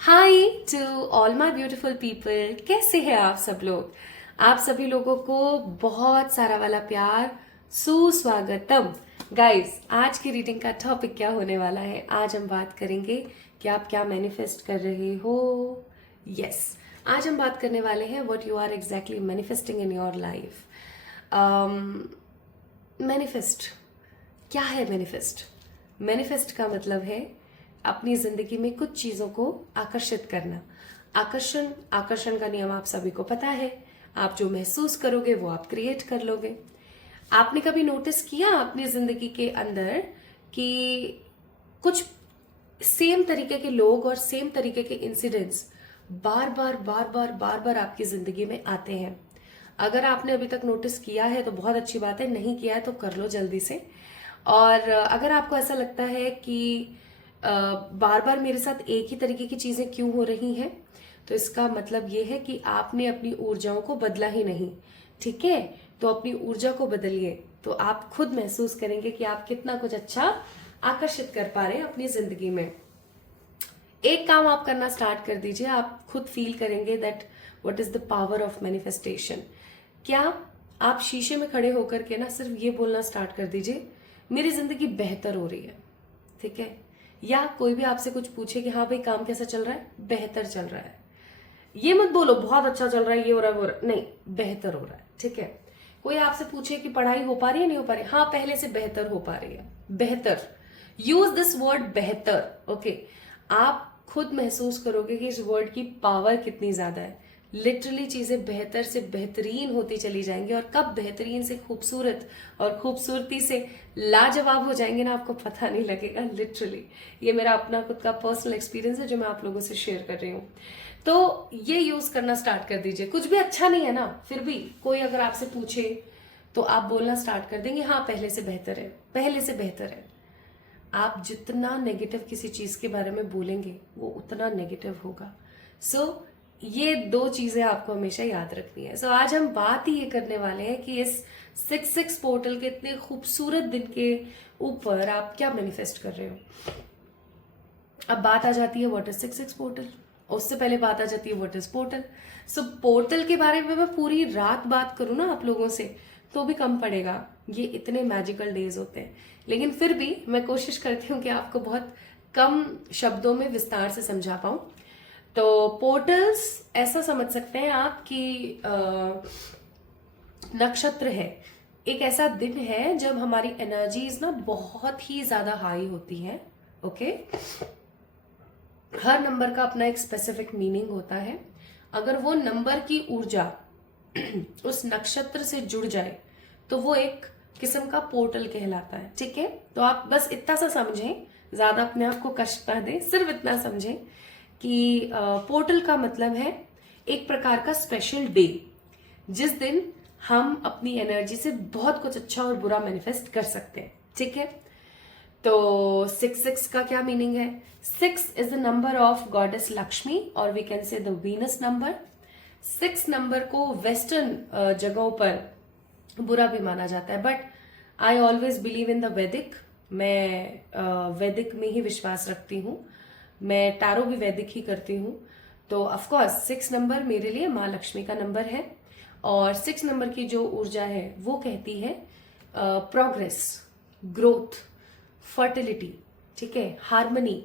Hi to all my beautiful people. कैसे हैं आप सब लोग। आप सभी लोगों को बहुत सारा वाला प्यार, सुस्वागतम। गाइस, आज की रीडिंग का टॉपिक क्या होने वाला है। आज हम बात करेंगे कि आप क्या मैनिफेस्ट कर रहे हो। यस, आज हम बात करने वाले हैं what you are exactly manifesting in your life. Manifest क्या है। मैनिफेस्ट का मतलब है अपनी जिंदगी में कुछ चीजों को आकर्षित करना। आकर्षण का नियम आप सभी को पता है। आप जो महसूस करोगे वो आप क्रिएट कर लोगे। आपने कभी नोटिस किया अपनी जिंदगी के अंदर कि कुछ सेम तरीके के लोग और सेम तरीके के इंसिडेंट्स बार बार आपकी जिंदगी में आते हैं। अगर आपने अभी तक नोटिस किया है तो बहुत अच्छी बात है, नहीं किया है तो कर लो जल्दी से। और अगर आपको ऐसा लगता है कि बार बार मेरे साथ एक ही तरीके की चीजें क्यों हो रही हैं, तो इसका मतलब ये है कि आपने अपनी ऊर्जाओं को बदला ही नहीं। ठीक है, तो अपनी ऊर्जा को बदलिए तो आप खुद महसूस करेंगे कि आप कितना कुछ अच्छा आकर्षित कर पा रहे हैं अपनी जिंदगी में। एक काम आप करना स्टार्ट कर दीजिए, आप खुद फील करेंगे that what is the power of manifestation. क्या आप शीशे में खड़े होकर के ना सिर्फ ये बोलना स्टार्ट कर दीजिए, मेरी जिंदगी बेहतर हो रही है। ठीक है, या कोई भी आपसे कुछ पूछे कि हाँ भाई काम कैसा चल रहा है, बेहतर चल रहा है। ये मत बोलो बहुत अच्छा चल रहा है, ये हो रहा है वो रहा है, नहीं, बेहतर हो रहा है। ठीक है, कोई आपसे पूछे कि पढ़ाई हो पा रही है, नहीं हो पा रही, हाँ पहले से बेहतर हो पा रही है। बेहतर, यूज दिस वर्ड बेहतर। ओके, आप खुद महसूस करोगे कि इस वर्ड की पावर कितनी ज्यादा है। लिटरली चीजें बेहतर से बेहतरीन होती चली जाएंगी, और कब बेहतरीन से खूबसूरत और खूबसूरती से लाजवाब हो जाएंगे ना, आपको पता नहीं लगेगा। लिटरली ये मेरा अपना खुद का पर्सनल एक्सपीरियंस है जो मैं आप लोगों से शेयर कर रही हूँ। तो ये यूज करना स्टार्ट कर दीजिए। कुछ भी अच्छा नहीं है ना, फिर भी कोई अगर आपसे पूछे तो आप बोलना स्टार्ट कर देंगे, हाँ पहले से बेहतर है, पहले से बेहतर है। आप जितना नेगेटिव किसी चीज के बारे में बोलेंगे वो उतना नेगेटिव होगा। सो ये दो चीजें आपको हमेशा याद रखनी है। सो आज हम बात ही ये करने वाले हैं कि इस 6-6 पोर्टल के इतने खूबसूरत दिन के ऊपर आप क्या मैनिफेस्ट कर रहे हो। अब बात आ जाती है व्हाट इज 6-6 पोर्टल। उससे पहले बात आ जाती है what is portal. So portal के बारे में मैं पूरी रात बात करूं ना आप लोगों से तो भी कम पड़ेगा। ये इतने मैजिकल डेज होते हैं, लेकिन फिर भी मैं कोशिश करती हूँ कि आपको बहुत कम शब्दों में विस्तार से समझा पाऊं। तो पोर्टल्स ऐसा समझ सकते हैं आप कि नक्षत्र है। एक ऐसा दिन है जब हमारी एनर्जीज ना बहुत ही ज्यादा हाई होती है। ओके, हर नंबर का अपना एक स्पेसिफिक मीनिंग होता है। अगर वो नंबर की ऊर्जा उस नक्षत्र से जुड़ जाए तो वो एक किस्म का पोर्टल कहलाता है। ठीक है, तो आप बस इतना सा समझें, ज्यादा अपने आप को कष्ट ना दें, सिर्फ इतना समझें कि पोर्टल का मतलब है एक प्रकार का स्पेशल डे जिस दिन हम अपनी एनर्जी से बहुत कुछ अच्छा और बुरा मैनिफेस्ट कर सकते हैं। ठीक है, तो 6-6 का क्या मीनिंग है। 6 is the number of goddess Lakshmi, और we can say the Venus number. 6 number को वेस्टर्न जगहों पर बुरा भी माना जाता है, but I always believe in the Vedic. मैं वैदिक में ही विश्वास रखती हूँ, मैं टैरो भी वैदिक ही करती हूँ। तो ऑफकोर्स 6 नंबर मेरे लिए माँ लक्ष्मी का नंबर है, और 6 नंबर की जो ऊर्जा है वो कहती है प्रोग्रेस, ग्रोथ, फर्टिलिटी, ठीक है, harmony,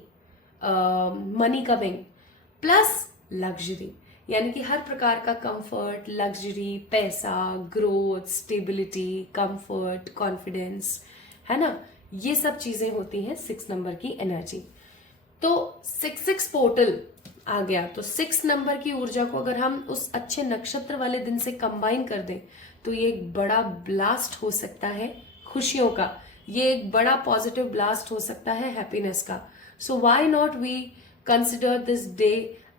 money coming, plus luxury. यानी कि हर प्रकार का कंफर्ट, लग्जरी, पैसा, ग्रोथ, स्टेबिलिटी, कंफर्ट, कॉन्फिडेंस, है ना, ये सब चीजें होती हैं 6 नंबर की एनर्जी। तो 6-6 पोर्टल आ गया, तो 6 नंबर की ऊर्जा को अगर हम उस अच्छे नक्षत्र वाले दिन से कंबाइन कर दें तो ये एक बड़ा ब्लास्ट हो सकता है खुशियों का, ये एक बड़ा पॉजिटिव ब्लास्ट हो सकता है हैप्पीनेस का। So why not we consider this day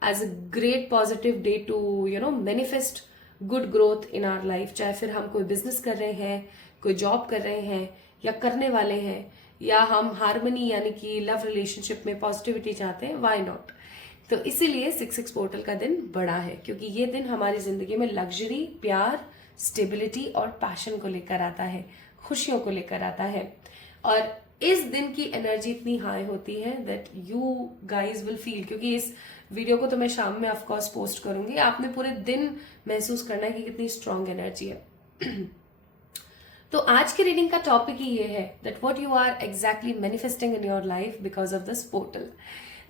as a great positive day to manifest good growth in our life. चाहे फिर हम कोई बिजनेस कर रहे हैं, कोई जॉब कर रहे हैं या करने वाले हैं, या हम हार्मनी यानी कि लव रिलेशनशिप में पॉजिटिविटी चाहते हैं, व्हाई नॉट। तो इसीलिए 6-6 पोर्टल का दिन बड़ा है, क्योंकि ये दिन हमारी जिंदगी में लग्जरी, प्यार, स्टेबिलिटी और पैशन को लेकर आता है, खुशियों को लेकर आता है। और इस दिन की एनर्जी इतनी हाई होती है that you guys will feel, क्योंकि इस वीडियो को तो मैं शाम में ऑफकोर्स पोस्ट करूंगी, आपने पूरे दिन महसूस करना है कि कितनी स्ट्रांग एनर्जी है। तो आज की रीडिंग का टॉपिक ही ये है that what you are exactly manifesting in your life because of this portal.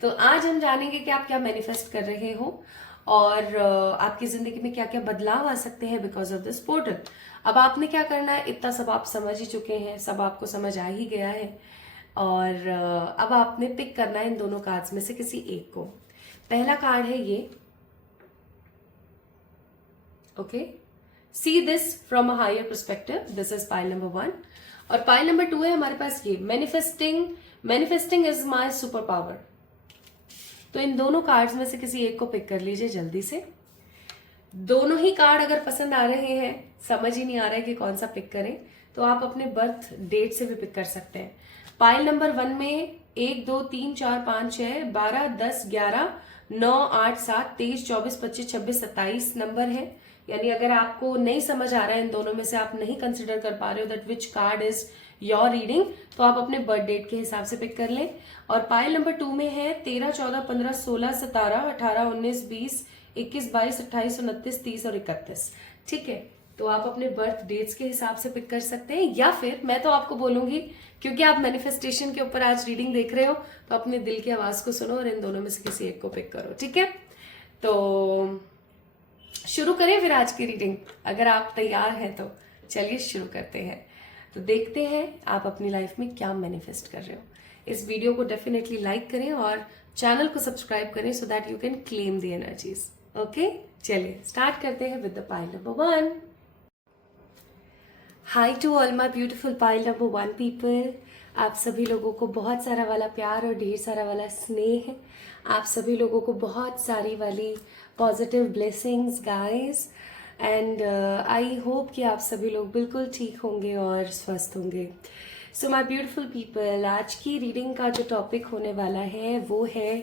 तो आज हम जानेंगे कि आप क्या मैनिफेस्ट कर रहे हो और आपकी जिंदगी में क्या क्या बदलाव आ सकते हैं बिकॉज ऑफ दिस पोर्टल। अब आपने क्या करना है, इतना सब आप समझ ही चुके हैं, सब आपको समझ आ ही गया है, और अब आपने पिक करना है इन दोनों कार्ड्स में से किसी एक को। पहला कार्ड है ये, okay, see this from a higher perspective, this is pile number 1। और पाइल नंबर 2 है हमारे पास ये, manifesting is my super power. तो इन दोनों कार्ड्स में से किसी एक को पिक कर लीजिए जल्दी से। दोनों ही कार्ड अगर पसंद आ रहे हैं, समझ ही नहीं आ रहा है कि कौन सा पिक करें, तो आप अपने बर्थ डेट से भी पिक कर सकते हैं। पाइल नंबर 1 में 1 2 3 4 5 6 12 10 11 9 8 7 23 24 25 26 27 नंबर है। यानी अगर आपको नहीं समझ आ रहा है, इन दोनों में से आप नहीं कंसिडर कर पा रहे हो that which card is your reading, तो आप अपने बर्थ डेट के हिसाब से पिक कर लें। और पाइल नंबर 2 में है 13 14 15 16 17 18 19 20 21 22 28 29 30 और 31। ठीक है, तो आप अपने बर्थ डेट्स के हिसाब से पिक कर सकते हैं, या फिर मैं तो आपको बोलूंगी क्योंकि आप मैनिफेस्टेशन के ऊपर आज रीडिंग देख रहे हो, तो अपने दिल की आवाज को सुनो और इन दोनों में से किसी एक को पिक करो। ठीक है, तो शुरू करें फिर आज की रीडिंग। अगर आप तैयार हैं तो चलिए शुरू करते हैं। तो देखते हैं आप अपनी लाइफ में क्या मैनिफेस्ट कर रहे हो। इस वीडियो को डेफिनेटली लाइक करें और चैनल को सब्सक्राइब करें so that you can claim the energies. Okay, चलिए स्टार्ट करते हैं with the pile number 1। Hi to all my beautiful pile number 1 people. आप सभी लोगों को बहुत सारा वाला प्यार और ढेर सारा वाला स्नेह। आप सभी लोगों को बहुत सारी वाली positive blessings guys, and I hope कि आप सभी लोग बिल्कुल ठीक होंगे और स्वस्थ होंगे। सो माई ब्यूटिफुल पीपल, आज की रीडिंग का जो टॉपिक होने वाला है वो है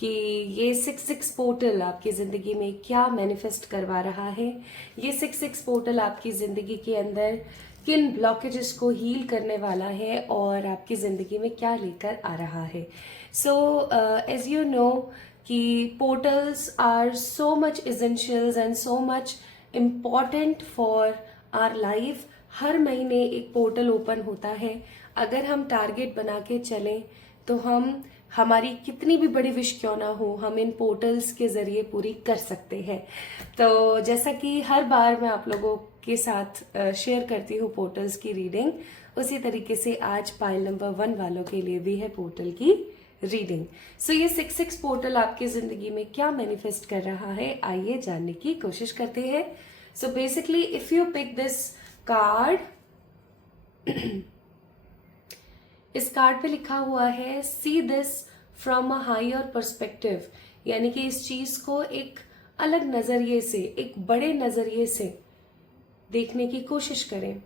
कि ये 6-6 पोर्टल आपकी ज़िंदगी में क्या मैनिफेस्ट करवा रहा है। ये 6-6 पोर्टल आपकी ज़िंदगी के अंदर किन ब्लॉकेजेस को हील करने वाला है और आपकी ज़िंदगी में क्या लेकर आ रहा है। सो एज यू नो कि portals are so much essentials and so much important for our life. हर महीने एक पोर्टल ओपन होता है। अगर हम टारगेट बना के चलें तो हमारी कितनी भी बड़ी विश क्यों ना हो, हम इन पोर्टल्स के जरिए पूरी कर सकते हैं। तो जैसा कि हर बार मैं आप लोगों के साथ शेयर करती हूँ पोर्टल्स की रीडिंग, उसी तरीके से आज पाइल नंबर 1 वालों के लिए भी है पोर्टल की रीडिंग। सो ये 6-6 पोर्टल आपकी जिंदगी में क्या मैनिफेस्ट कर रहा है, आइए जानने की कोशिश करते हैं। So basically if you pick this card, इस कार्ड पे लिखा हुआ है see this from a higher perspective, यानी कि इस चीज को एक अलग नजरिए से, एक बड़े नजरिए से देखने की कोशिश करें।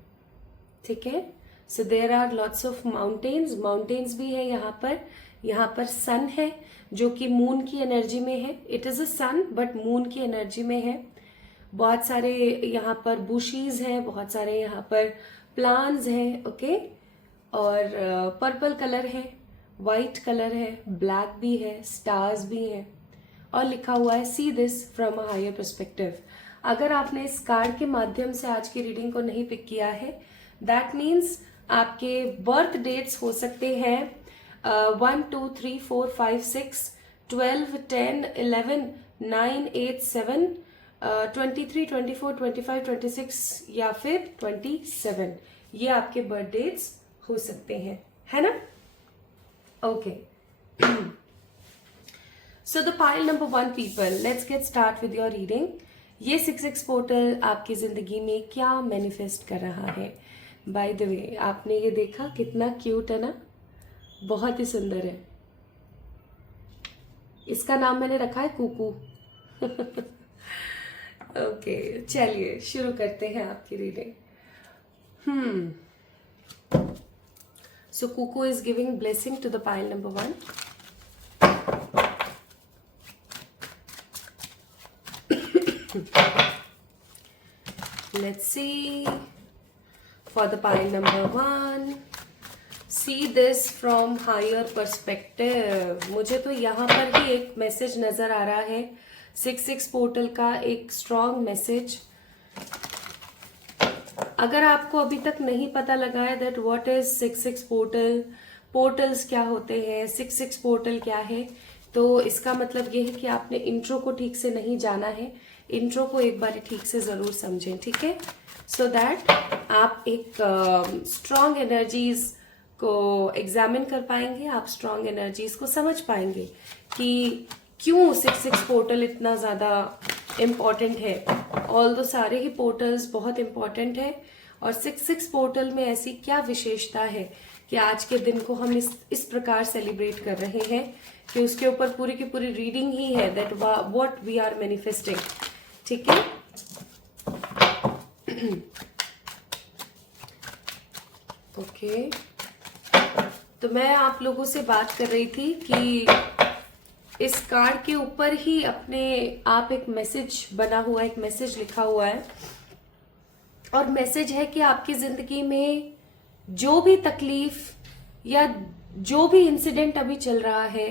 ठीक है, so there are lots of mountains भी है यहाँ पर सन है जो कि मून की एनर्जी में है। It is a sun but moon की एनर्जी में है। बहुत सारे यहाँ पर बुशीज हैं, बहुत सारे यहाँ पर प्लांट्स हैं, ओके, और पर्पल कलर है, वाइट कलर है, ब्लैक भी है, स्टार्स भी हैं, और लिखा हुआ है see this from a higher perspective. अगर आपने इस कार्ड के माध्यम से आज की रीडिंग को नहीं पिक किया है, दैट मीन्स आपके बर्थ डेट्स हो सकते हैं 1 2 3 4 5 6 12 10 11 9 8 7 23 24 25 26 या फिर 27। ये आपके बर्थ डेट्स हो सकते हैं, है ना? Okay, so the pile number 1 people, let's get start with your reading. ये 6-6 पोर्टल आपकी जिंदगी में क्या मैनिफेस्ट कर रहा है। बाय द वे, आपने ये देखा कितना क्यूट है ना, बहुत ही सुंदर है। इसका नाम मैंने रखा है कुकू। ओके, चलिए शुरू करते हैं आपकी reading. So Cuckoo is giving blessing to the pile number 1. Let's see for the pile number 1. See this from higher perspective. मुझे तो यहाँ पर ही एक मैसेज नजर आ रहा है, 6-6 पोर्टल का एक स्ट्रॉन्ग मैसेज। अगर आपको अभी तक नहीं पता लगा है that what is 6-6 portal, portals क्या होते हैं, 6-6 पोर्टल क्या है, तो इसका मतलब ये है कि आपने इंट्रो को ठीक से नहीं जाना है। इंट्रो को एक बार ठीक से जरूर समझें, ठीक है, सो दैट आप एक स्ट्रॉन्ग एनर्जीज को एग्जामिन कर पाएंगे, आप स्ट्रॉन्ग एनर्जीज को समझ पाएंगे कि क्यों 6-6 पोर्टल इतना ज्यादा इम्पॉर्टेंट है। ऑल दो सारे ही पोर्टल्स बहुत इम्पॉर्टेंट है, और 6-6 पोर्टल में ऐसी क्या विशेषता है कि आज के दिन को हम इस प्रकार सेलिब्रेट कर रहे हैं कि उसके ऊपर पूरी की पूरी रीडिंग ही है that what we are manifesting, ठीक है। ओके तो मैं आप लोगों से बात कर रही थी कि इस कार्ड के ऊपर ही अपने आप एक मैसेज बना हुआ है, एक मैसेज लिखा हुआ है, और मैसेज है कि आपकी जिंदगी में जो भी तकलीफ या जो भी इंसिडेंट अभी चल रहा है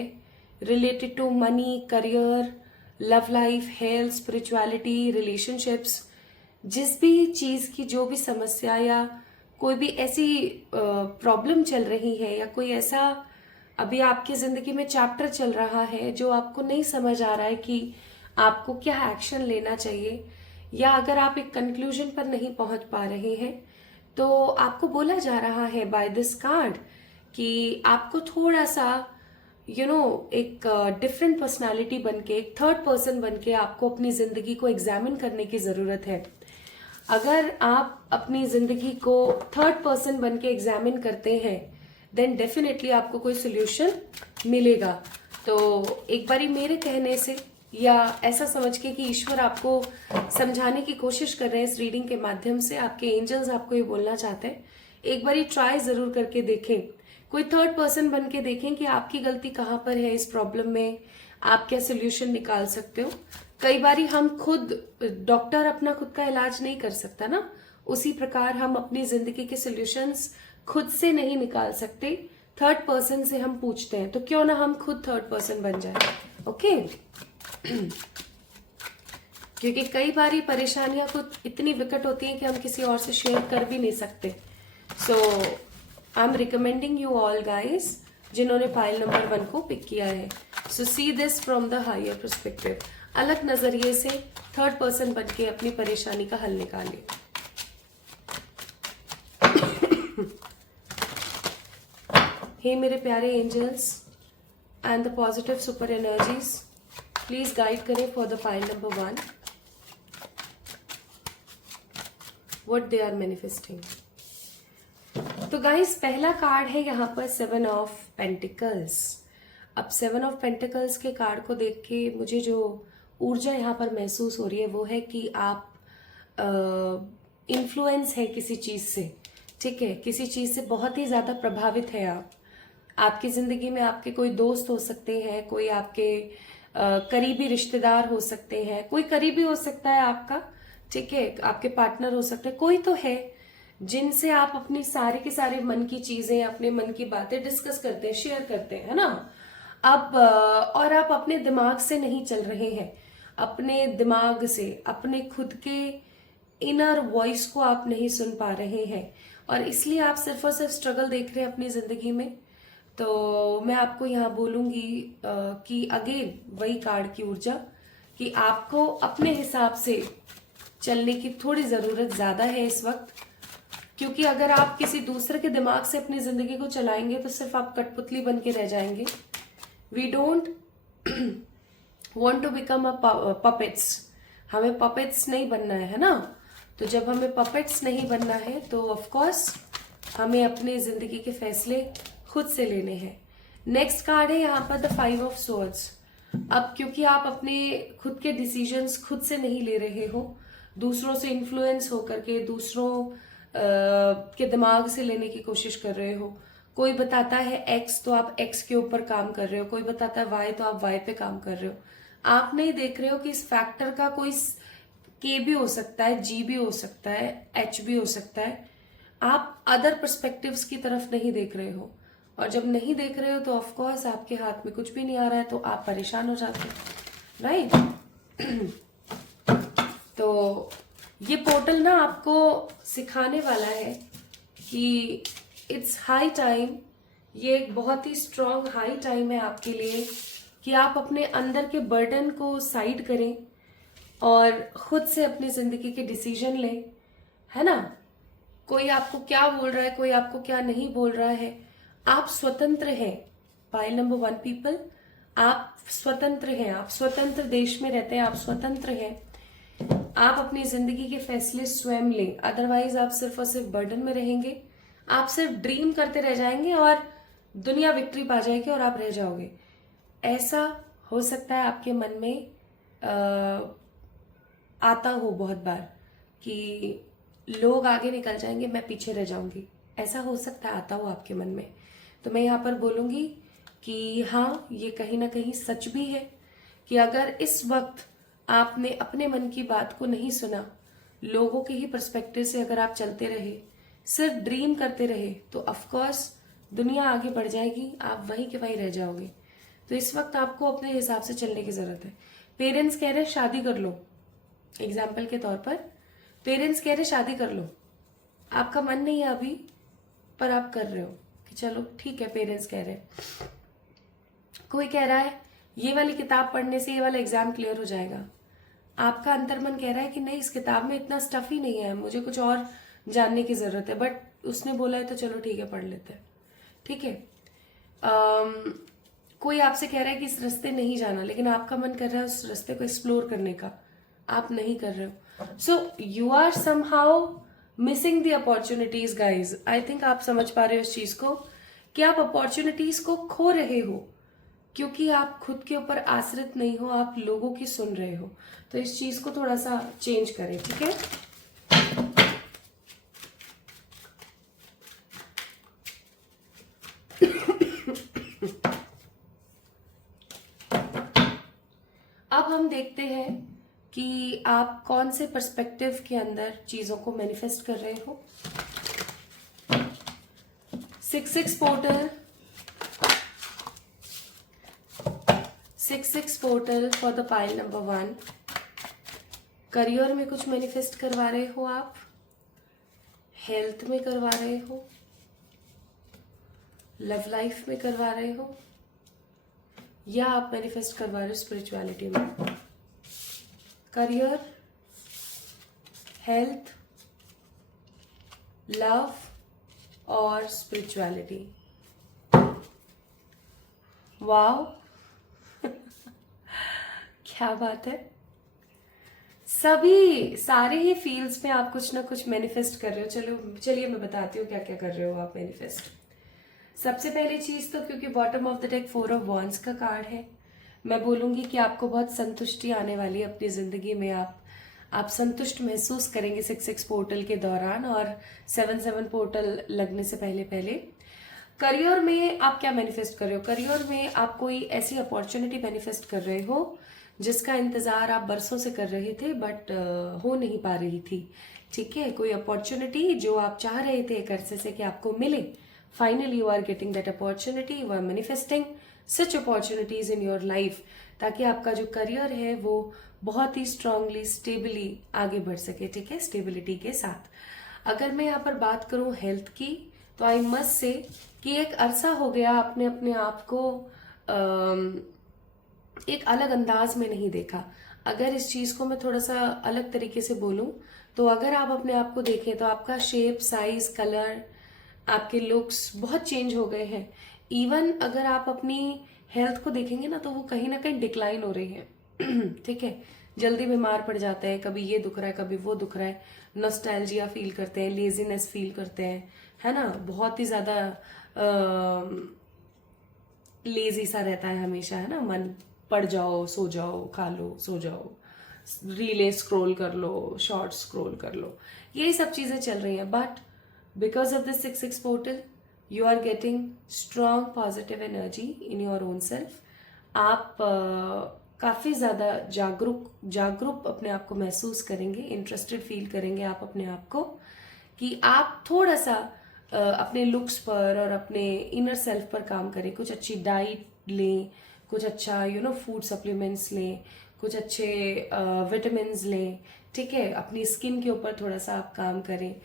related to money, career, love life, health, spirituality, relationships, जिस भी चीज की जो भी समस्या या कोई भी ऐसी प्रॉब्लम चल रही है या कोई ऐसा अभी आपकी जिंदगी में चैप्टर चल रहा है जो आपको नहीं समझ आ रहा है कि आपको क्या एक्शन लेना चाहिए, या अगर आप एक कंक्लूजन पर नहीं पहुंच पा रहे हैं, तो आपको बोला जा रहा है बाय दिस कार्ड कि आपको थोड़ा सा एक डिफरेंट पर्सनालिटी बनके, एक थर्ड पर्सन बनके आपको अपनी जिंदगी को एग्जामिन करने की जरूरत है। अगर आप अपनी जिंदगी को थर्ड पर्सन बनके एग्जामिन करते हैं देन डेफिनेटली आपको कोई सोल्यूशन मिलेगा। तो एक बारी मेरे कहने से या ऐसा समझ के कि ईश्वर आपको समझाने की कोशिश कर रहे हैं इस रीडिंग के माध्यम से, आपके एंजल्स आपको ये बोलना चाहते हैं, एक बारी ट्राई जरूर करके देखें, कोई थर्ड पर्सन बन के देखें कि आपकी गलती कहाँ पर है इस प्रॉब्लम में, आप क्या सोल्यूशन निकाल सकते हो। कई बारी हम खुद, डॉक्टर अपना खुद का इलाज नहीं कर सकता ना, उसी प्रकार हम अपनी जिंदगी के सोल्यूशंस खुद से नहीं निकाल सकते, थर्ड पर्सन से हम पूछते हैं, तो क्यों ना हम खुद थर्ड पर्सन बन जाए। ओके क्योंकि कई बारी परेशानियां खुद इतनी विकट होती हैं कि हम किसी और से शेयर कर भी नहीं सकते। So I am recommending you all guys जिन्होंने फाइल नंबर 1 को पिक किया है, so see this from the higher perspective, अलग नजरिए से थर्ड पर्सन बन के अपनी परेशानी का हल निकालिए। हे मेरे प्यारे angels and the positive super energies, please guide करें for the file number 1 what they are manifesting. तो गाइस पहला कार्ड है यहाँ पर 7 ऑफ पेंटिकल्स। अब 7 ऑफ पेंटिकल्स के कार्ड को देख के मुझे जो ऊर्जा यहाँ पर महसूस हो रही है वो है कि आप इन्फ्लुएंस है किसी चीज से, ठीक है, किसी चीज से बहुत ही ज्यादा प्रभावित है आप। आपकी जिंदगी में आपके कोई दोस्त हो सकते हैं, कोई आपके करीबी रिश्तेदार हो सकते हैं, कोई करीबी हो सकता है आपका, ठीक है, आपके पार्टनर हो सकते हैं, कोई तो है जिनसे आप अपनी सारे के सारे मन की चीजें, अपने मन की बातें डिस्कस करते हैं, शेयर करते हैं, है ना। अब और आप अपने दिमाग से नहीं चल रहे हैं, अपने दिमाग से, अपने खुद के इनर वॉइस को आप नहीं सुन पा रहे हैं, और इसलिए आप सिर्फ और सिर्फ स्ट्रगल देख रहे हैं अपनी जिंदगी में। तो मैं आपको यहाँ बोलूंगी कि अगेन वही कार्ड की ऊर्जा कि आपको अपने हिसाब से चलने की थोड़ी जरूरत ज्यादा है इस वक्त, क्योंकि अगर आप किसी दूसरे के दिमाग से अपनी जिंदगी को चलाएंगे तो सिर्फ आप कठपुतली बन के रह जाएंगे। We don't want to become a puppets, हमें पपेट्स नहीं बनना है ना। तो जब हमें पपेट्स नहीं बनना है तो ऑफकोर्स हमें अपनी जिंदगी के फैसले खुद से लेने हैं। नेक्स्ट कार्ड है यहाँ पर द 5 ऑफ स्वॉर्ड्स। अब क्योंकि आप अपने खुद के डिसीजंस खुद से नहीं ले रहे हो, दूसरों से इन्फ्लुएंस होकर के, दूसरों के दिमाग से लेने की कोशिश कर रहे हो। कोई बताता है एक्स तो आप एक्स के ऊपर काम कर रहे हो, कोई बताता है वाई तो आप वाई पे काम कर रहे हो। आप नहीं देख रहे हो कि इस फैक्टर का कोई के भी हो सकता है, जी भी हो सकता है, एच भी हो सकता है। आप अदर पर्सपेक्टिव्स की तरफ नहीं देख रहे हो। और जब नहीं देख रहे हो तो ऑफ कोर्स आपके हाथ में कुछ भी नहीं आ रहा है, तो आप परेशान हो जाते हो, राइट। तो ये पोर्टल ना आपको सिखाने वाला है कि इट्स हाई टाइम, ये एक बहुत ही स्ट्रॉन्ग हाई टाइम है आपके लिए कि आप अपने अंदर के बर्डन को साइड करें और खुद से अपनी जिंदगी के डिसीजन लें, है ना। कोई आपको क्या बोल रहा है, कोई आपको क्या नहीं बोल रहा है, आप स्वतंत्र हैं। पाइल नंबर 1 पीपल, आप स्वतंत्र हैं, आप स्वतंत्र देश में रहते हैं, आप स्वतंत्र हैं। आप अपनी जिंदगी के फैसले स्वयं लें, अदरवाइज आप सिर्फ और सिर्फ बर्डन में रहेंगे, आप सिर्फ ड्रीम करते रह जाएंगे और दुनिया विक्ट्री पा जाएगी और आप रह जाओगे। ऐसा हो सकता है आपके मन में आता हो बहुत बार कि लोग आगे निकल जाएंगे, मैं पीछे रह जाऊंगी, ऐसा हो सकता है आता हो आपके मन में। तो मैं यहाँ पर बोलूंगी कि हाँ, ये कहीं ना कहीं सच भी है कि अगर इस वक्त आपने अपने मन की बात को नहीं सुना, लोगों के ही पर्सपेक्टिव से अगर आप चलते रहे, सिर्फ ड्रीम करते रहे, तो ऑफकोर्स दुनिया आगे बढ़ जाएगी, आप वहीं के वहीं रह जाओगे। तो इस वक्त आपको अपने हिसाब से चलने की जरूरत है। पेरेंट्स कह रहे हैं शादी कर लो, एग्जाम्पल के तौर पर पेरेंट्स कह रहे शादी कर लो, आपका मन नहीं है अभी पर आप कर रहे हो कि चलो ठीक है, पेरेंट्स कह रहे हैं। कोई कह रहा है ये वाली किताब पढ़ने से ये वाला एग्जाम क्लियर हो जाएगा, आपका अंतर्मन कह रहा है कि नहीं, इस किताब में इतना स्टफ ही नहीं है, मुझे कुछ और जानने की जरूरत है, बट उसने बोला है तो चलो ठीक है, पढ़ लेते हैं, ठीक है। कोई आपसे कह रहा है कि इस रास्ते नहीं जाना, लेकिन आपका मन कर रहा है उस रास्ते को एक्सप्लोर करने का, आप नहीं कर रहे हो। So you are somehow missing the opportunities guys. I think आप समझ पा रहे हो इस चीज को कि आप अपॉर्चुनिटीज को खो रहे हो क्योंकि आप खुद के ऊपर आश्रित नहीं हो, आप लोगों की सुन रहे हो। तो इस चीज को थोड़ा सा चेंज करें, ठीक है। अब हम देखते हैं कि आप कौन से पर्सपेक्टिव के अंदर चीजों को मैनिफेस्ट कर रहे हो। 6-6 portal, 6-6 portal for the pile number 1। Career में कुछ मैनिफेस्ट करवा रहे हो आप, हेल्थ में करवा रहे हो, लव लाइफ में करवा रहे हो, या आप मैनिफेस्ट करवा रहे हो स्पिरिचुअलिटी में। करियर, हेल्थ, लव और स्पिरिचुअलिटी। वाओ क्या बात है। सभी सारे ही फील्ड्स में आप कुछ ना कुछ मैनिफेस्ट कर रहे हो। चलिए मैं बताती हूँ क्या क्या कर रहे हो आप मैनिफेस्ट। सबसे पहली चीज तो क्योंकि bottom of the deck 4 of wands का कार्ड है, मैं बोलूंगी कि आपको बहुत संतुष्टि आने वाली है अपनी जिंदगी में। आप संतुष्ट महसूस करेंगे 6-6 पोर्टल के दौरान और 7-7 पोर्टल लगने से पहले पहले। करियर में आप क्या मैनिफेस्ट कर रहे हो? करियर में आप कोई ऐसी अपॉर्चुनिटी मैनिफेस्ट कर रहे हो जिसका इंतजार आप बरसों से कर रहे थे बट हो नहीं पा रही थी, ठीक है। कोई अपॉर्चुनिटी जो आप चाह रहे थे एक अरसे से कि आपको मिले, finally you are getting that opportunity, you are manifesting such opportunities in your life ताकि आपका जो करियर है वो बहुत ही स्ट्रांगली स्टेबली आगे बढ़ सके, ठीक है, स्टेबिलिटी के साथ। अगर मैं यहाँ पर बात करूँ हेल्थ की तो आई मस्ट से कि एक अरसा हो गया आपने अपने आप को एक अलग अंदाज में नहीं देखा। अगर इस चीज को मैं थोड़ा सा अलग तरीके से बोलूं तो अगर आप अपने आप को देखें तो आपका शेप, साइज, कलर, आपके लुक्स बहुत चेंज हो गए हैं। इवन अगर आप अपनी हेल्थ को देखेंगे ना तो वो कहीं ना कहीं डिक्लाइन हो रही है ठीक है। जल्दी बीमार पड़ जाते हैं, कभी ये दुख रहा है कभी वो दुख रहा है, नॉस्टैल्जिया फील करते हैं, लेजीनेस फील करते हैं, है ना, बहुत ही ज्यादा लेजी सा रहता है हमेशा, है ना, मन पड़ जाओ, सो जाओ, खा लो, सो जाओ, रीलें स्क्रॉल कर लो, शॉर्ट स्क्रॉल कर लो, यही सब चीजें चल रही हैं। But because of this 6-6 portal you are getting strong positive energy in your own self. आप काफी ज्यादा जागरूक अपने आप को महसूस करेंगे, इंटरेस्टेड फील करेंगे आप अपने आप को कि आप थोड़ा सा अपने लुक्स पर और अपने इनर सेल्फ पर काम करें, कुछ अच्छी डाइट लें, कुछ अच्छा फूड सप्लीमेंट्स लें, कुछ अच्छे विटामिन्स लें, ठीक है, अपनी स्किन के ऊपर थोड़ा सा आप काम करें।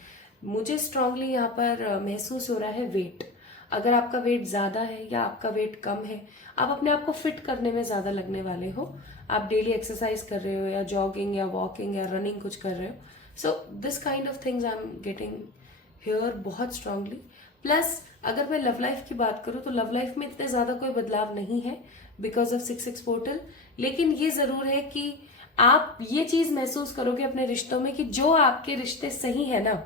मुझे स्ट्रांगली यहाँ पर महसूस हो रहा है वेट, अगर आपका वेट ज़्यादा है या आपका वेट कम है, आप अपने आप को फिट करने में ज़्यादा लगने वाले हो, आप डेली एक्सरसाइज कर रहे हो या जॉगिंग या वॉकिंग या रनिंग कुछ कर रहे हो, so this kind of things I am getting hair बहुत स्ट्रांगली। प्लस अगर मैं लव लाइफ की बात करूँ तो लव लाइफ में इतने ज़्यादा कोई बदलाव नहीं है बिकॉज ऑफ 6-6 पोर्टल, लेकिन ये ज़रूर है कि आप ये चीज़ महसूस करोगे अपने रिश्तों में कि जो आपके रिश्ते सही है ना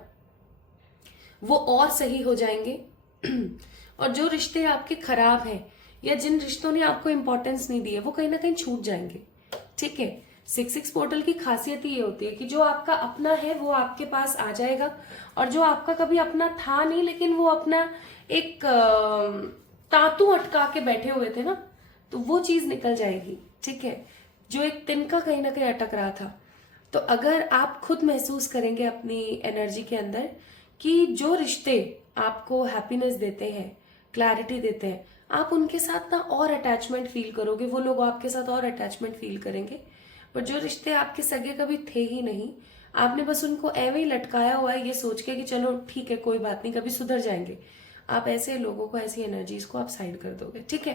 वो और सही हो जाएंगे और जो रिश्ते आपके खराब हैं या जिन रिश्तों ने आपको इंपॉर्टेंस नहीं दी है वो कहीं ना कहीं छूट जाएंगे, ठीक है। 6-6 पोर्टल की खासियत ये होती है कि जो आपका अपना है वो आपके पास आ जाएगा और जो आपका कभी अपना था नहीं लेकिन वो अपना एक तातू अटका के बैठे हुए थे ना, तो वो चीज निकल जाएगी, ठीक है, जो एक तिनका कहीं ना कहीं अटक रहा था। तो अगर आप खुद महसूस करेंगे अपनी एनर्जी के अंदर कि जो रिश्ते आपको हैप्पीनेस देते हैं, क्लैरिटी देते हैं, आप उनके साथ ना और अटैचमेंट फील करोगे, वो लोग आपके साथ और अटैचमेंट फील करेंगे। पर जो रिश्ते आपके सगे कभी थे ही नहीं, आपने बस उनको ऐवे ही लटकाया हुआ है ये सोच के कि चलो ठीक है कोई बात नहीं कभी सुधर जाएंगे, आप ऐसे लोगों को, ऐसी एनर्जीज को आप साइड कर दोगे, ठीक है।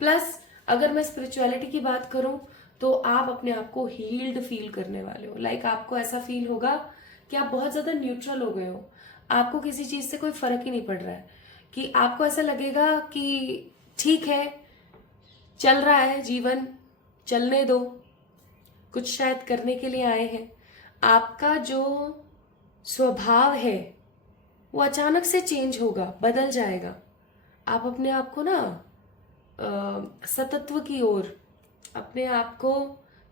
प्लस अगर मैं स्पिरिचुअलिटी की बात करूं तो आप अपने आप को हील्ड फील करने वाले हो, लाइक आपको ऐसा फील होगा कि आप बहुत ज्यादा न्यूट्रल हो गए हो, आपको किसी चीज से कोई फर्क ही नहीं पड़ रहा है, कि आपको ऐसा लगेगा कि ठीक है चल रहा है जीवन, चलने दो, कुछ शायद करने के लिए आए हैं। आपका जो स्वभाव है वो अचानक से चेंज होगा, बदल जाएगा। आप अपने आप को ना सतत्व की ओर, अपने आप को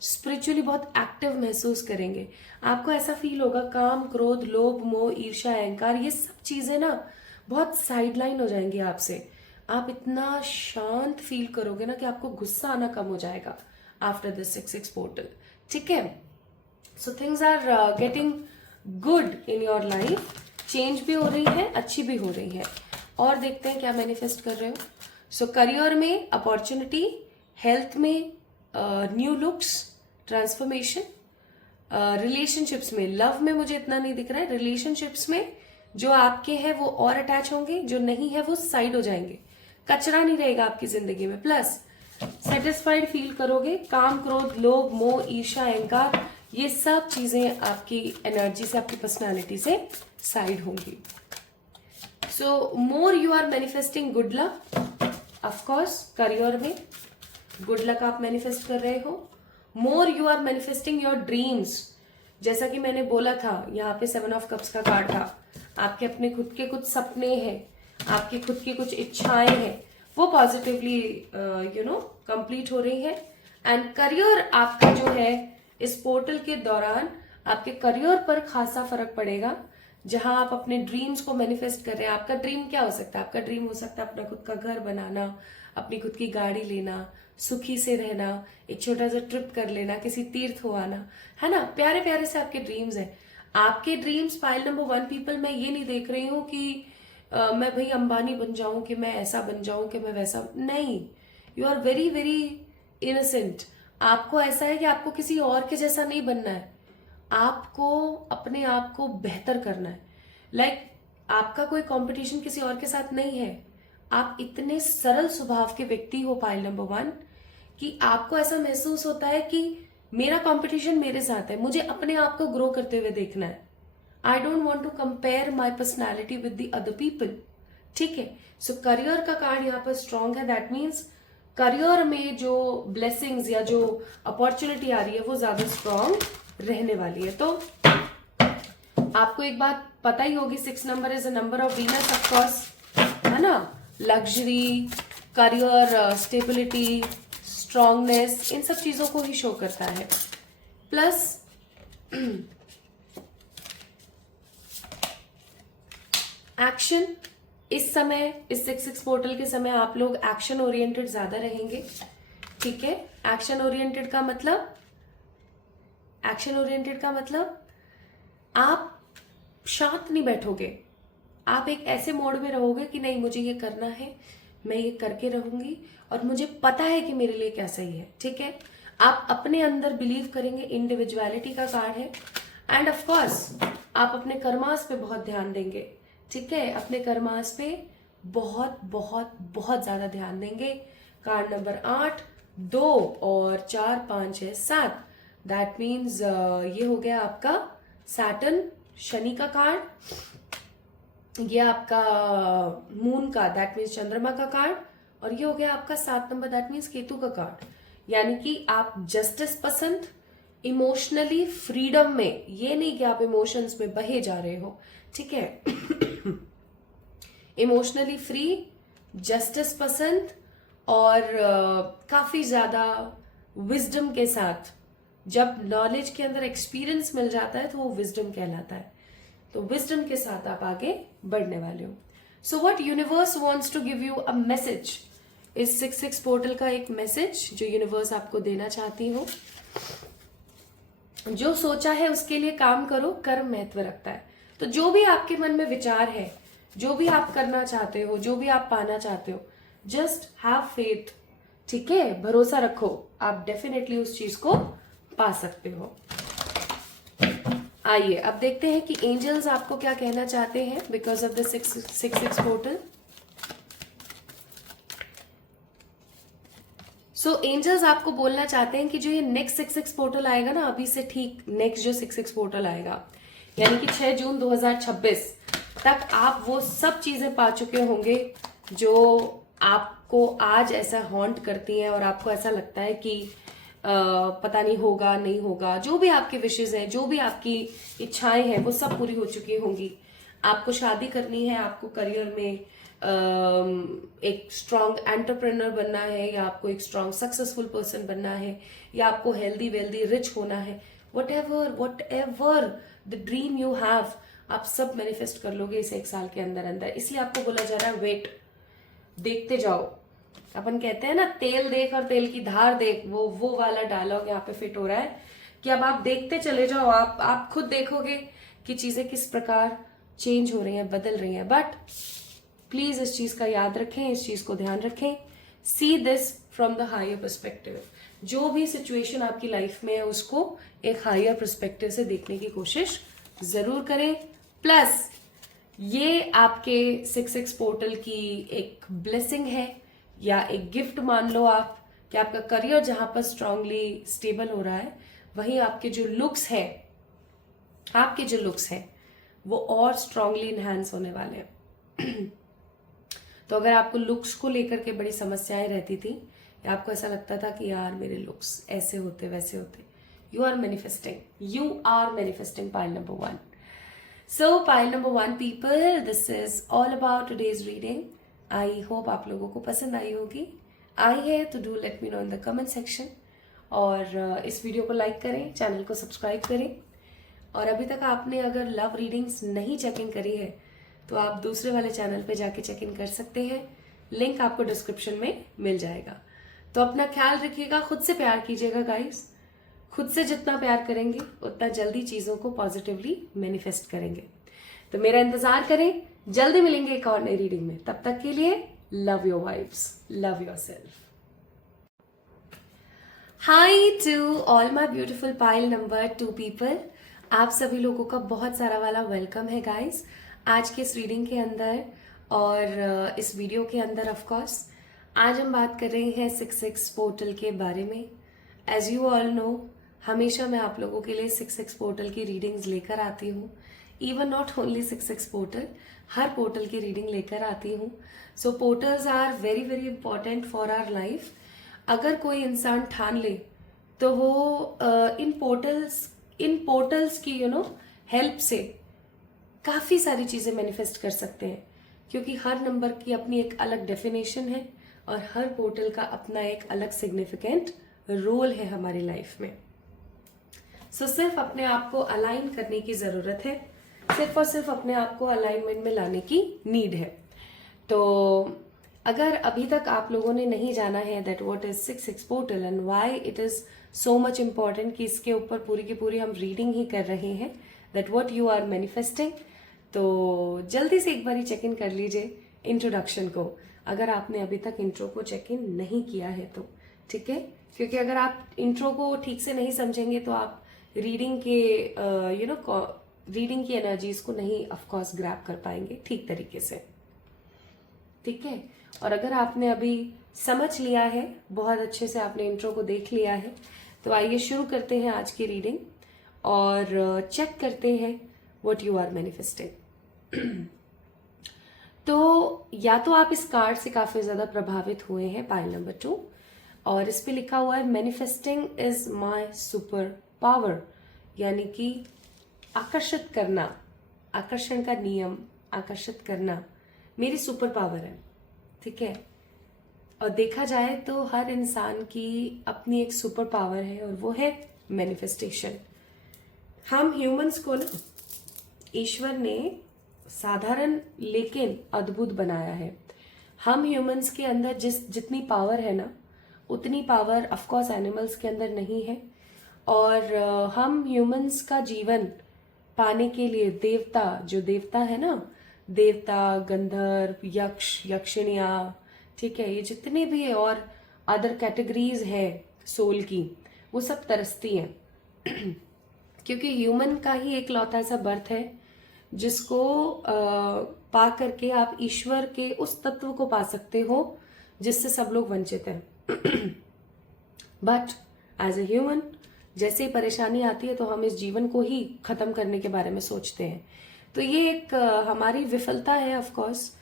स्पिरिचुअली बहुत एक्टिव महसूस करेंगे। आपको ऐसा फील होगा काम, क्रोध, लोभ, मोह, ईर्ष्या, अहंकार, ये सब चीजें ना बहुत साइडलाइन हो जाएंगी आपसे। आप इतना शांत फील करोगे ना कि आपको गुस्सा आना कम हो जाएगा आफ्टर दिस 6-6 पोर्टल, ठीक है। So things are getting good in your life, change भी हो रही है, अच्छी भी हो रही है। और देखते हैं क्या मैनिफेस्ट कर रहे हो। सो करियर में अपॉर्चुनिटी, हेल्थ में न्यू लुक्स, ट्रांसफॉर्मेशन, रिलेशनशिप्स में, लव में मुझे इतना नहीं दिख रहा है, रिलेशनशिप्स में जो आपके हैं वो और अटैच होंगे, जो नहीं है वो साइड हो जाएंगे, कचरा नहीं रहेगा आपकी जिंदगी में। प्लस सेटिस्फाइड फील करोगे, काम, क्रोध, लोभ, मोह, ईर्ष्या, अहंकार, ये सब चीजें आपकी एनर्जी से, आपकी पर्सनालिटी से साइड होंगी। So more you are manifesting good luck, of course career में गुड लक आप मैनिफेस्ट कर रहे हो। More you are manifesting your dreams, जैसा कि मैंने बोला था यहाँ पे 7 ऑफ कप्स का कार्ड था, आपके अपने खुद के कुछ सपने हैं, आपकी खुद की कुछ इच्छाएं हैं, वो पॉजिटिवली कंप्लीट हो रही है। एंड करियर आपका जो है इस पोर्टल के दौरान आपके करियर पर खासा फर्क पड़ेगा, जहां आप अपने ड्रीम्स को मैनिफेस्ट कर रहे हैं। आपका ड्रीम क्या हो सकता है? आपका ड्रीम हो सकता है अपना खुद का घर बनाना, अपनी खुद की गाड़ी लेना, सुखी से रहना, एक छोटा सा ट्रिप कर लेना, किसी तीर्थ हो आना, है ना, प्यारे प्यारे से आपके ड्रीम्स हैं। आपके ड्रीम्स पाइल नंबर 1 पीपल, मैं ये नहीं देख रही हूँ कि मैं भाई अंबानी बन जाऊं, कि मैं ऐसा बन जाऊं, कि मैं वैसा नहीं। You are very very innocent. आपको ऐसा है कि आपको किसी और के जैसा नहीं बनना है, आपको अपने आप को बेहतर करना है। लाइक आपका कोई कंपटीशन किसी और के साथ नहीं है, आप इतने सरल स्वभाव के व्यक्ति हो पाइल नंबर 1 कि आपको ऐसा महसूस होता है कि मेरा कंपटीशन मेरे साथ है, मुझे अपने आप को ग्रो करते हुए देखना है। I don't want to compare my personality with the other people, ठीक है। सो करियर का कार्ड यहाँ पर स्ट्रांग है, दैट मीन्स करियर में जो ब्लेसिंग्स या जो अपॉर्चुनिटी आ रही है वो ज्यादा स्ट्रांग रहने वाली है। तो आपको एक बात पता ही होगी, 6 number is a number of Venus, of course, है ना, लग्जरी, करियर, स्टेबिलिटी, स्ट्रांगनेस, इन सब चीजों को ही शो करता है। प्लस एक्शन, इस समय इस 6-6 पोर्टल के समय आप लोग एक्शन ओरिएंटेड ज्यादा रहेंगे, ठीक है। एक्शन ओरिएंटेड का मतलब, एक्शन ओरिएंटेड का मतलब आप शांत नहीं बैठोगे, आप एक ऐसे मोड में रहोगे कि नहीं मुझे ये करना है, मैं ये करके रहूंगी और मुझे पता है कि मेरे लिए क्या सही है, ठीक है। आप अपने अंदर बिलीव करेंगे, इंडिविजुअलिटी का कार्ड है। एंड ऑफ कोर्स आप अपने कर्मास पे बहुत ध्यान देंगे, ठीक है, अपने कर्मास पे बहुत बहुत बहुत ज्यादा ध्यान देंगे। कार्ड नंबर 8, 2 और 4, 5, 6, 7, दैट मीन्स ये हो गया आपका सैटर्न शनि का कार्ड, ये आपका मून का दैट मीन्स चंद्रमा का कार्ड, और ये हो गया आपका 7 नंबर दैट मीन्स केतु का कार्ड। यानी कि आप जस्टिस पसंद, इमोशनली फ्रीडम में, ये नहीं कि आप इमोशंस में बहे जा रहे हो, ठीक है। इमोशनली फ्री, जस्टिस पसंद और काफी ज्यादा विजडम के साथ। जब नॉलेज के अंदर एक्सपीरियंस मिल जाता है तो वो विजडम कहलाता है, तो विजडम के साथ आप आगे बढ़ने वाले हो। So what universe wants to give you a message, इस 6-6 पोर्टल का एक मैसेज जो यूनिवर्स आपको देना चाहती हो। जो सोचा है उसके लिए काम करो, कर्म महत्व रखता है। तो जो भी आपके मन में विचार है, जो भी आप करना चाहते हो, जो भी आप पाना चाहते हो, जस्ट हैव फेथ, ठीक है, भरोसा रखो, आप डेफिनेटली उस चीज को पा सकते हो। आइए अब देखते हैं कि एंजल्स आपको क्या कहना चाहते हैं because of the 6-6 portal. So angels आपको बोलना चाहते हैं कि जो ये नेक्स्ट 6-6 पोर्टल आएगा ना, अभी से ठीक नेक्स्ट जो 6-6 पोर्टल आएगा, यानी कि 6 जून 2026 तक आप वो सब चीजें पा चुके होंगे जो आपको आज ऐसा हॉन्ट करती हैं और आपको ऐसा लगता है कि पता नहीं होगा नहीं होगा। जो भी आपके विशेष हैं, जो भी आपकी इच्छाएं हैं, वो सब पूरी हो चुकी होंगी। आपको शादी करनी है, आपको करियर में एक स्ट्रांग एंटरप्रेन्योर बनना है, या आपको एक स्ट्रांग सक्सेसफुल पर्सन बनना है, या आपको हेल्दी वेल्दी रिच होना है, what ever the dream you have, आप सब मैनिफेस्ट कर लोगे इस 1 साल के अंदर अंदर। इसलिए आपको बोला जा रहा है वेट, देखते जाओ। अपन कहते हैं ना तेल देख और तेल की धार देख, वो वाला डायलॉग यहाँ पे फिट हो रहा है कि अब आप देखते चले जाओ, आप खुद देखोगे कि चीजें किस प्रकार चेंज हो रही हैं, बदल रही हैं। बट प्लीज इस चीज का याद रखें, इस चीज को ध्यान रखें, see this from the higher perspective. जो भी सिचुएशन आपकी लाइफ में है उसको एक हायर पर्सपेक्टिव से देखने की कोशिश जरूर करें। प्लस ये आपके 6-6 पोर्टल की एक ब्लेसिंग है या एक गिफ्ट मान लो आप, कि आपका करियर जहां पर स्ट्रांगली स्टेबल हो रहा है, वहीं आपके जो लुक्स हैं वो और स्ट्रांगली इनहैंस होने वाले हैं। तो अगर आपको लुक्स को लेकर के बड़ी समस्याएं रहती थी, या आपको ऐसा लगता था कि यार मेरे लुक्स ऐसे होते वैसे होते, you are manifesting pile number 1। So pile number 1 people, this is all about today's reading. I hope आप लोगों को पसंद आई होगी। आई है तो do let me know in the comment section, और इस वीडियो को लाइक करें, चैनल को सब्सक्राइब करें, और अभी तक आपने अगर लव रीडिंग्स नहीं चेक इन करी है तो आप दूसरे वाले चैनल पे जाके चेक इन कर सकते हैं, लिंक आपको डिस्क्रिप्शन में मिल जाएगा। तो अपना ख्याल रखिएगा, खुद से प्यार कीजिएगा गाइस। खुद से जितना प्यार करेंगे उतना जल्दी चीजों को पॉजिटिवली मैनिफेस्ट करेंगे। तो मेरा इंतजार करें, जल्दी मिलेंगे एक और नई रीडिंग में। तब तक के लिए love your vibes, love your self. Hi to all my beautiful pile number 2 people, आप सभी लोगों का बहुत सारा वाला वेलकम है गाइस आज के इस रीडिंग के अंदर और इस वीडियो के अंदर। ऑफ कोर्स आज हम बात कर रहे हैं 6-6 पोर्टल के बारे में। एज यू ऑल नो, हमेशा मैं आप लोगों के लिए 6-6 पोर्टल की रीडिंग्स लेकर आती हूँ। इवन नॉट ओनली 6-6 पोर्टल, हर पोर्टल की रीडिंग लेकर आती हूँ। So portals are very very important for our life. अगर कोई इंसान ठान ले तो वो इन पोर्टल्स की हेल्प से काफी सारी चीजें मैनिफेस्ट कर सकते हैं, क्योंकि हर नंबर की अपनी एक अलग डेफिनेशन है और हर पोर्टल का अपना एक अलग सिग्निफिकेंट रोल है हमारी लाइफ में। सो सिर्फ अपने आप को अलाइन करने की जरूरत है, सिर्फ और सिर्फ अपने आप को अलाइनमेंट में लाने की नीड है। तो अगर अभी तक आप लोगों ने नहीं जाना है that what is 6-6 portal and why it is so much important कि इसके ऊपर पूरी की पूरी हम रीडिंग ही कर रहे हैं, that what you are manifesting, तो जल्दी से एक बार चेक इन कर लीजिए इंट्रोडक्शन को, अगर आपने अभी तक इंट्रो को चेक इन नहीं किया है तो, ठीक है। क्योंकि अगर आप इंट्रो को ठीक से नहीं समझेंगे तो आप रीडिंग के रीडिंग की एनर्जीज को नहीं ऑफ कोर्स ग्रैब कर पाएंगे ठीक तरीके से, ठीक है। और अगर आपने अभी समझ लिया है, बहुत अच्छे से आपने इंट्रो को देख लिया है, तो आइए शुरू करते हैं आज की रीडिंग और चेक करते हैं व्हाट यू आर मैनिफेस्टिंग। तो या तो आप इस कार्ड से काफी ज्यादा प्रभावित हुए हैं, पाइल नंबर 2, और इस पे लिखा हुआ है manifesting is my super power, यानी कि आकर्षित करना, आकर्षण का नियम, आकर्षित करना मेरी सुपर पावर है, ठीक है। और देखा जाए तो हर इंसान की अपनी एक सुपर पावर है और वो है मैनिफेस्टेशन। हम ह्यूमंस को ना ईश्वर ने साधारण लेकिन अद्भुत बनाया है। हम ह्यूमंस के अंदर जितनी पावर है ना, उतनी पावर ऑफ कोर्स एनिमल्स के अंदर नहीं है। और हम ह्यूमंस का जीवन पाने के लिए देवता, जो देवता है ना, देवता, गंधर्व, यक्ष, यक्षिणियाँ, ठीक है, ये जितने भी है और अदर कैटेगरीज है सोल की, वो सब तरसती हैं क्योंकि ह्यूमन का ही एक लौता ऐसा बर्थ है जिसको पा करके आप ईश्वर के उस तत्व को पा सकते हो जिससे सब लोग वंचित हैं। बट एज ए ह्यूमन जैसे ही परेशानी आती है तो हम इस जीवन को ही खत्म करने के बारे में सोचते हैं। तो ये एक हमारी विफलता है ऑफ कोर्स।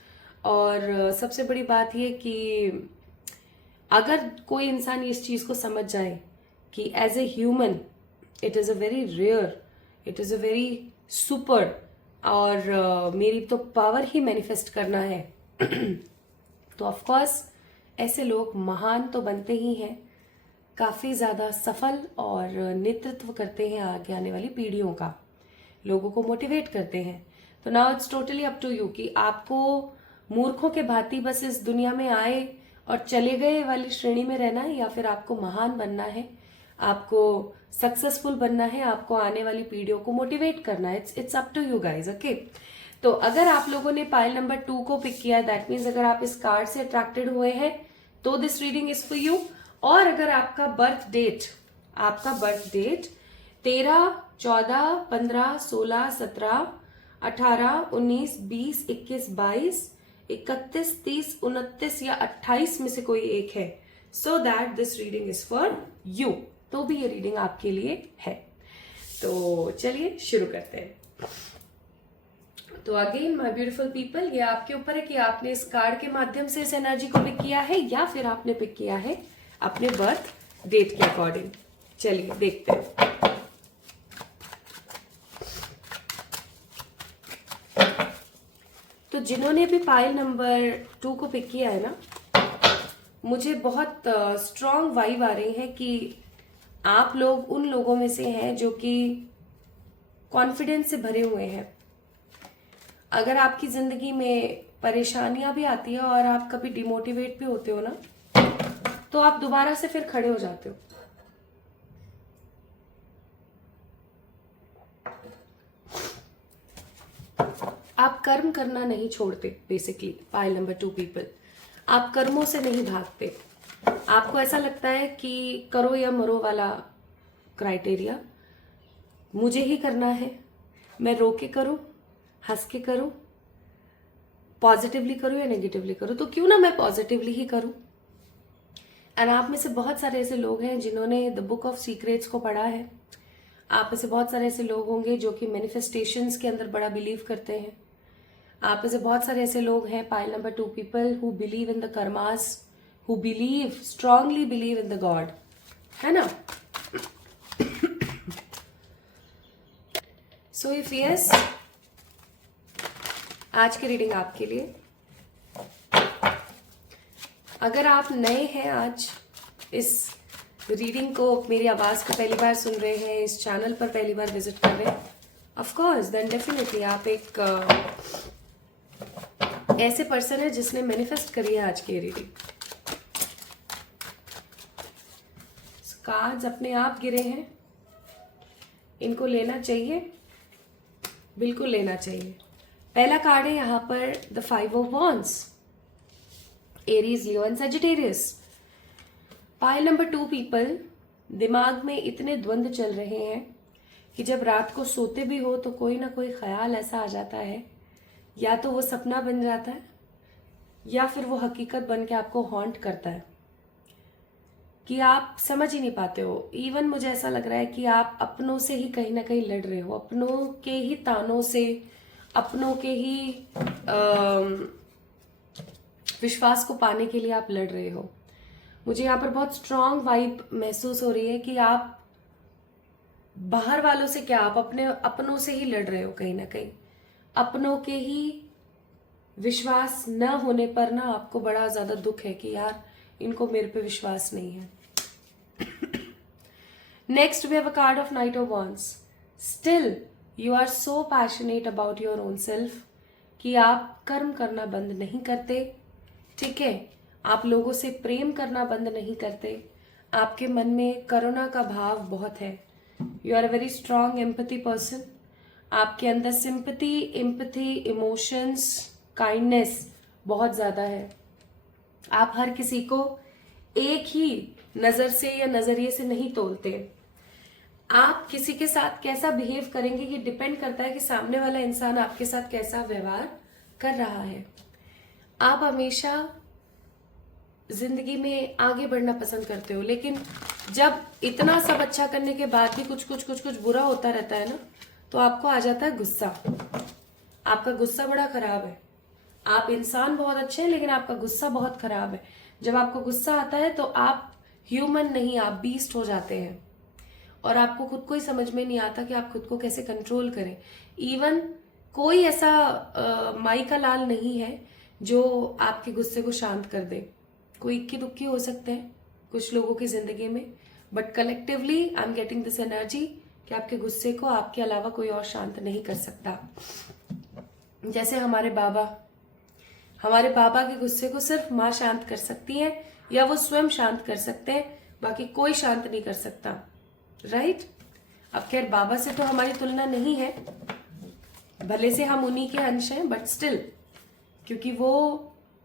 और सबसे बड़ी बात ये कि अगर कोई इंसान इस चीज को समझ जाए कि as a human it is a very rare, it is a very super, और मेरी तो पावर ही मैनिफेस्ट करना है तो ऑफ कोर्स ऐसे लोग महान तो बनते ही हैं, काफी ज्यादा सफल और नेतृत्व करते हैं आगे आने वाली पीढ़ियों का, लोगों को मोटिवेट करते हैं। तो now it's totally up to you कि आपको मूर्खों के भांति बस इस दुनिया में आए और चले गए वाली श्रेणी में रहना है, या फिर आपको महान बनना है, आपको सक्सेसफुल बनना है, आपको आने वाली पीढ़ियों को मोटिवेट करना है। It's up to you guys, okay. तो अगर आप लोगों ने पाइल नंबर 2 को पिक किया, दैट मीन्स अगर आप इस कार्ड से अट्रैक्टेड हुए हैं तो this reading is for you. और अगर आपका बर्थ डेट 13, 14, 15, 16, 17, 18, 19, 20, 21, 22, 31, 30, 29 या 28 में से कोई एक है, so that this reading is for you, तो भी ये रीडिंग आपके लिए है। तो चलिए शुरू करते हैं। तो अगेन माय ब्यूटीफुल पीपल, ये आपके ऊपर है कि आपने इस कार्ड के माध्यम से इस एनर्जी को पिक किया है या फिर आपने पिक किया है अपने बर्थ डेट के अकॉर्डिंग। चलिए देखते हैं। तो जिन्होंने भी पाइल नंबर 2 को पिक किया है ना, मुझे बहुत स्ट्रॉन्ग वाइब आ रही है कि आप लोग उन लोगों में से हैं जो कि कॉन्फिडेंस से भरे हुए हैं। अगर आपकी जिंदगी में परेशानियां भी आती है और आप कभी डिमोटिवेट भी होते हो ना, तो आप दोबारा से फिर खड़े हो जाते हो। आप कर्म करना नहीं छोड़ते बेसिकली, पाइल नंबर 2 पीपल, आप कर्मों से नहीं भागते। आपको ऐसा लगता है कि करो या मरो वाला क्राइटेरिया मुझे ही करना है, मैं रो के करूं, हंस के करूं, पॉजिटिवली करूं या नेगेटिवली करूं, तो क्यों ना मैं पॉजिटिवली ही करूं। एंड आप में से बहुत सारे ऐसे लोग हैं जिन्होंने द बुक ऑफ सीक्रेट्स को पढ़ा है। आप में से बहुत सारे ऐसे लोग होंगे जो कि मैनिफेस्टेशंस के अंदर बड़ा बिलीव करते हैं। आप में से बहुत सारे ऐसे लोग हैं, pile number 2 people, who believe in the karmas, who believe, strongly believe in the God, है ना। सो इफ यस, आज की रीडिंग आपके लिए। अगर आप नए हैं, आज इस रीडिंग को, मेरी आवाज को पहली बार सुन रहे हैं, इस चैनल पर पहली बार विजिट कर रहे हैं, ऑफ कोर्स देन डेफिनेटली आप एक ऐसे पर्सन है जिसने मैनिफेस्ट करी है आज की रीडिंग। कार्ड्स अपने आप गिरे हैं, इनको लेना चाहिए, बिल्कुल लेना चाहिए। पहला कार्ड है यहाँ पर the 5 of wands, Aries, Leo and Sagittarius. Pile number 2 people, दिमाग में इतने द्वंद्व चल रहे हैं कि जब रात को सोते भी हो तो कोई ना कोई ख्याल ऐसा आ जाता है, या तो वो सपना बन जाता है या फिर वो हकीकत बन के आपको हॉन्ट करता है कि आप समझ ही नहीं पाते हो। इवन मुझे ऐसा लग रहा है कि आप अपनों से ही कहीं ना कहीं लड़ रहे हो, अपनों के ही तानों से, अपनों के ही विश्वास को पाने के लिए आप लड़ रहे हो। मुझे यहाँ पर बहुत स्ट्रांग वाइब महसूस हो रही है कि आप बाहर वालों से क्या, आप अपने अपनों से ही लड़ रहे हो कहीं ना कहीं। अपनों के ही विश्वास न होने पर ना आपको बड़ा ज्यादा दुख है कि यार इनको मेरे पे विश्वास नहीं है। Next we have a card of knight of wands. Still you are so passionate about your own self कि आप कर्म करना बंद नहीं करते, ठीक है, आप लोगों से प्रेम करना बंद नहीं करते, आपके मन में करुणा का भाव बहुत है। You are a very strong empathy person. आपके अंदर सिंपैथी, एम्पैथी, इमोशंस, काइंडनेस बहुत ज्यादा है। आप हर किसी को एक ही नजर से या नजरिए से नहीं तोलते। आप किसी के साथ कैसा बिहेव करेंगे ये डिपेंड करता है कि सामने वाला इंसान आपके साथ कैसा व्यवहार कर रहा है। आप हमेशा जिंदगी में आगे बढ़ना पसंद करते हो, लेकिन जब इतना सब अच्छा करने के बाद भी कुछ कुछ कुछ कुछ बुरा होता रहता है ना, तो आपको आ जाता है गुस्सा। आपका गुस्सा बड़ा खराब है। आप इंसान बहुत अच्छे हैं लेकिन आपका गुस्सा बहुत खराब है। जब आपको गुस्सा आता है तो आप ह्यूमन नहीं, आप बीस्ट हो जाते हैं और आपको खुद को ही समझ में नहीं आता कि आप खुद को कैसे कंट्रोल करें। इवन कोई ऐसा माई का लाल नहीं है जो आपके गुस्से को शांत कर दे। कोई इक्की दुक्की हो सकते हैं कुछ लोगों की जिंदगी में, but collectively I am getting this energy कि आपके गुस्से को आपके अलावा कोई और शांत नहीं कर सकता। जैसे हमारे बाबा के गुस्से को सिर्फ माँ शांत कर सकती है या वो स्वयं शांत कर सकते हैं, बाकी कोई शांत नहीं कर सकता, राइट। अब खैर बाबा से तो हमारी तुलना नहीं है, भले से हम उन्हीं के अंश हैं, बट स्टिल, क्योंकि वो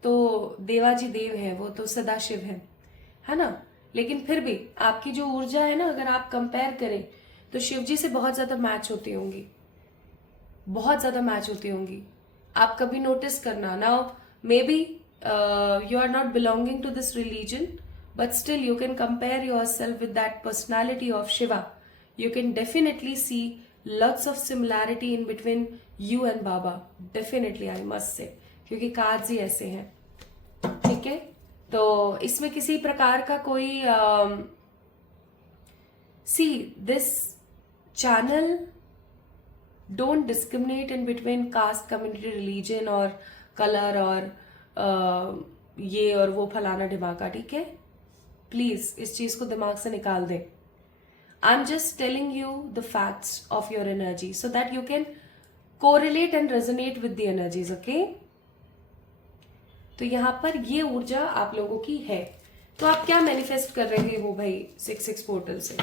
तो देवाजी देव है, वो तो सदाशिव है ना। लेकिन फिर भी आपकी जो ऊर्जा है ना, अगर आप कंपेयर करें तो शिव जी से बहुत ज्यादा मैच होती होंगी, बहुत ज्यादा मैच होती होंगी। आप कभी नोटिस करना। Now may be you are not belonging to this religion, but still you can compare yourself with that personality of Shiva. You can definitely see lots of similarity in between you and Baba. Definitely, I must say, क्योंकि cards ही ऐसे हैं, ठीक है। तो इसमें किसी प्रकार का कोई see this channel don't discriminate in between caste, community, religion और कलर और ये और वो फलाना ढिमाका, ठीक है। प्लीज इस चीज को दिमाग से निकाल दे। I am just telling you the facts of your energy so that you can correlate and resonate with the energies, okay. तो यहां पर ये ऊर्जा आप लोगों की है। तो आप क्या मैनिफेस्ट कर रहे हो भाई 6-6 पोर्टल से?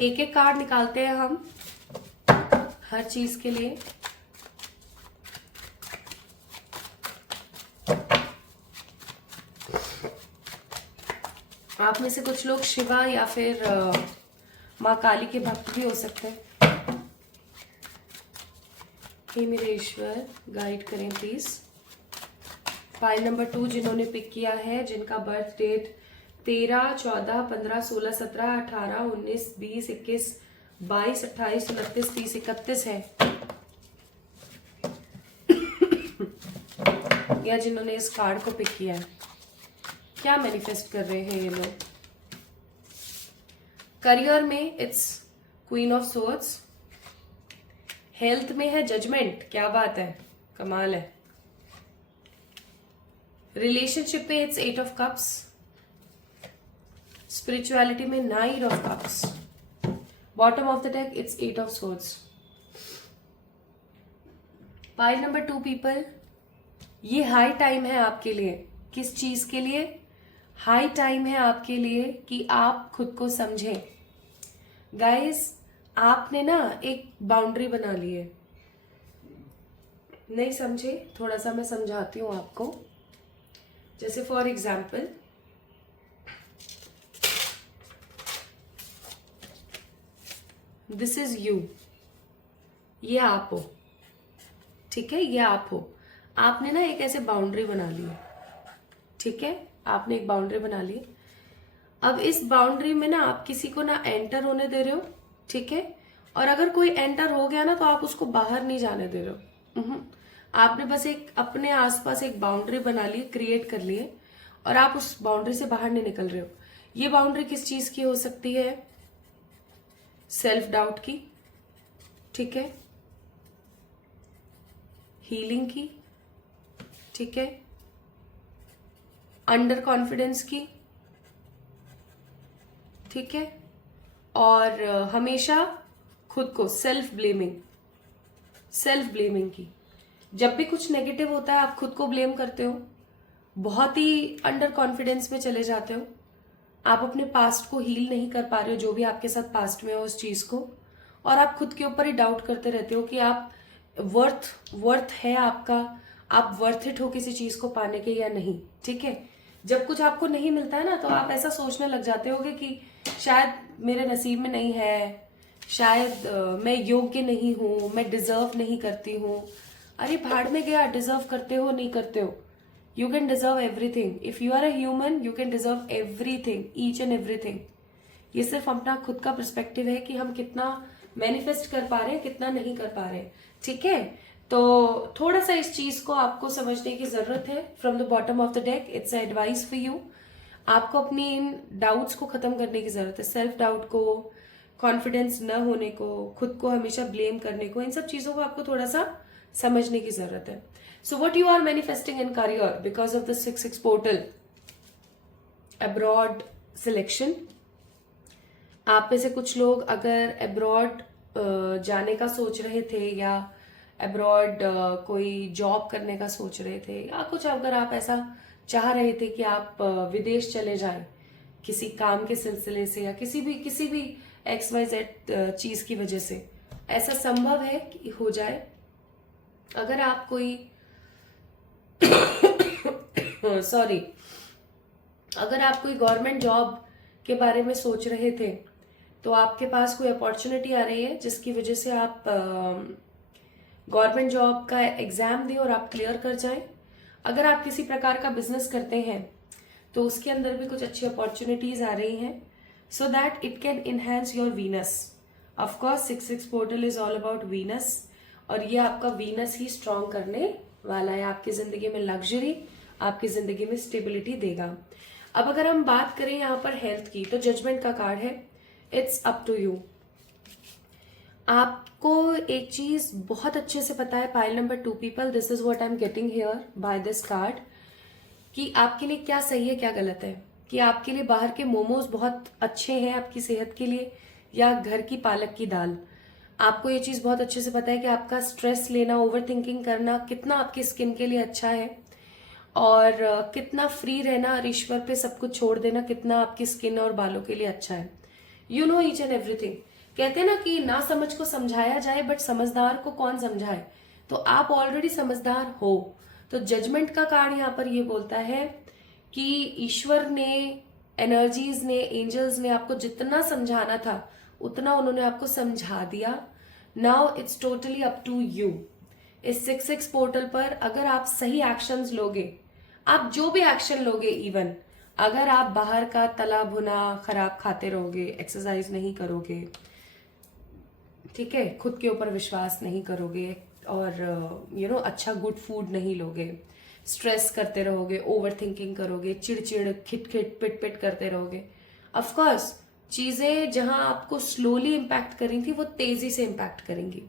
एक एक कार्ड निकालते हैं हम हर चीज के लिए। आप में से कुछ लोग शिवा या फिर माँ काली के भक्त भी हो सकते हैं। हे मेरे ईश्वर, गाइड करें प्लीज। फाइल नंबर 2 जिन्होंने पिक किया है, जिनका बर्थ डेट 13, 14, 15, 16, 17, 18, 19, 20, 21, 22, 28, 29, 30, 31 है, या जिन्होंने इस कार्ड को पिक किया है, क्या मैनिफेस्ट कर रहे हैं ये लोग? करियर में it's queen of swords, health में है जजमेंट, क्या बात है, कमाल है। रिलेशनशिप में इट्स 8 ऑफ कप्स, स्पिरिचुअलिटी में 9 of cups, bottom of the deck it's 8 of swords. Pile number 2 people, ये हाई टाइम है आपके लिए। किस चीज के लिए हाई टाइम है आपके लिए? कि आप खुद को समझें, गाइस आपने ना एक बाउंड्री बना ली है। नहीं समझे? थोड़ा सा मैं समझाती हूँ आपको। जैसे for example, this is you, ये आप हो, ठीक है, ये आप हो। आपने ना एक ऐसे बाउंड्री बना ली है, ठीक है, आपने एक बाउंड्री बना ली। अब इस बाउंड्री में ना आप किसी को ना एंटर होने दे रहे हो, ठीक है, और अगर कोई एंटर हो गया ना तो आप उसको बाहर नहीं जाने दे रहे हो। आपने बस एक अपने आसपास एक बाउंड्री बना ली, क्रिएट कर ली है, और आप उस बाउंड्री से बाहर नहीं निकल रहे हो। ये बाउंड्री किस चीज की हो सकती है? सेल्फ डाउट की, ठीक है, हीलिंग की, ठीक है, अंडर कॉन्फिडेंस की, ठीक है, और हमेशा खुद को सेल्फ ब्लेमिंग की। जब भी कुछ नेगेटिव होता है आप खुद को ब्लेम करते हो, बहुत ही अंडर कॉन्फिडेंस में चले जाते हो, आप अपने पास्ट को हील नहीं कर पा रहे हो, जो भी आपके साथ पास्ट में हो उस चीज को, और आप खुद के ऊपर ही डाउट करते रहते हो कि आप वर्थ है आपका, आप वर्थ इट हो किसी चीज को पाने के या नहीं, ठीक है। जब कुछ आपको नहीं मिलता है ना तो आप ऐसा सोचने लग जाते होगे कि शायद मेरे नसीब में नहीं है, शायद मैं योग्य नहीं हूं, मैं डिजर्व नहीं करती हूँ। अरे भाड़ में गया, डिजर्व करते हो नहीं करते हो, you can deserve everything. If you are a human you can deserve everything, each and everything. ये सिर्फ अपना खुद का पर्सपेक्टिव है कि हम कितना मैनिफेस्ट कर पा रहे हैं, कितना नहीं कर पा रहे हैं, ठीक है। तो थोड़ा सा इस चीज को आपको समझने की जरूरत है। From the bottom of the deck it's advice for you. आपको अपनी इन डाउट्स को खत्म करने की जरूरत है, सेल्फ डाउट को, कॉन्फिडेंस न होने को, खुद को हमेशा ब्लेम करने को, इन सब चीजों को आपको थोड़ा सा समझने की जरूरत है। So what you are manifesting in career because of the 6-6 portal, abroad selection. आप में से कुछ लोग अगर अब्रॉड जाने का सोच रहे थे या अब्रॉड कोई जॉब करने का सोच रहे थे, या कुछ अगर आप ऐसा चाह रहे थे कि आप विदेश चले जाएं किसी काम के सिलसिले से या किसी भी XYZ चीज की वजह से, ऐसा संभव है कि हो जाए। अगर आप कोई सॉरी अगर आप कोई गवर्नमेंट जॉब के बारे में सोच रहे थे तो आपके पास कोई अपॉर्चुनिटी आ रही है जिसकी वजह से आप गवर्नमेंट जॉब का एग्जाम दें और आप क्लियर कर जाएं। अगर आप किसी प्रकार का बिजनेस करते हैं तो उसके अंदर भी कुछ अच्छी अपॉर्चुनिटीज आ रही हैं, so that it can enhance your Venus. Of course 6-6 portal is all about Venus, और ये आपका वीनस ही स्ट्रांग करने वाला है, आपकी जिंदगी में लग्जरी, आपकी जिंदगी में स्टेबिलिटी देगा। अब अगर हम बात करें यहाँ पर हेल्थ की, तो जजमेंट का कार्ड है, इट्स अप टू यू। आपको एक चीज बहुत अच्छे से पता है, pile number 2 people, this is what I am getting here by this card, कि आपके लिए क्या सही है क्या गलत है, कि आपके लिए बाहर के मोमोज बहुत अच्छे हैं आपकी सेहत के लिए या घर की पालक की दाल। आपको ये चीज बहुत अच्छे से पता है कि आपका स्ट्रेस लेना, ओवर थिंकिंग करना कितना आपकी स्किन के लिए अच्छा है, और कितना फ्री रहना और ईश्वर पे सब कुछ छोड़ देना कितना आपकी स्किन और बालों के लिए अच्छा है। You know each and everything. कहते हैं ना कि ना समझ को समझाया जाए बट समझदार को कौन समझाए, तो आप ऑलरेडी समझदार हो। तो जजमेंट का कार्ड यहाँ पर ये बोलता है कि ईश्वर ने, एनर्जीज ने, एंजल्स ने आपको जितना समझाना था उतना उन्होंने आपको समझा दिया। Now it's totally up to you. इस 6-6 पोर्टल पर अगर आप सही एक्शंस लोगे, आप जो भी एक्शन लोगे, इवन अगर आप बाहर का तला भुना खराब खाते रहोगे, एक्सरसाइज नहीं करोगे, ठीक है, खुद के ऊपर विश्वास नहीं करोगे, और अच्छा गुड फूड नहीं लोगे, स्ट्रेस करते रहोगे, ओवर थिंकिंग करोगे, चिड़चिड़ खिटखिट पिट पिट करते रहोगे, ऑफकोर्स चीजें जहां आपको स्लोली इम्पैक्ट करी थी वो तेजी से इम्पैक्ट करेंगी।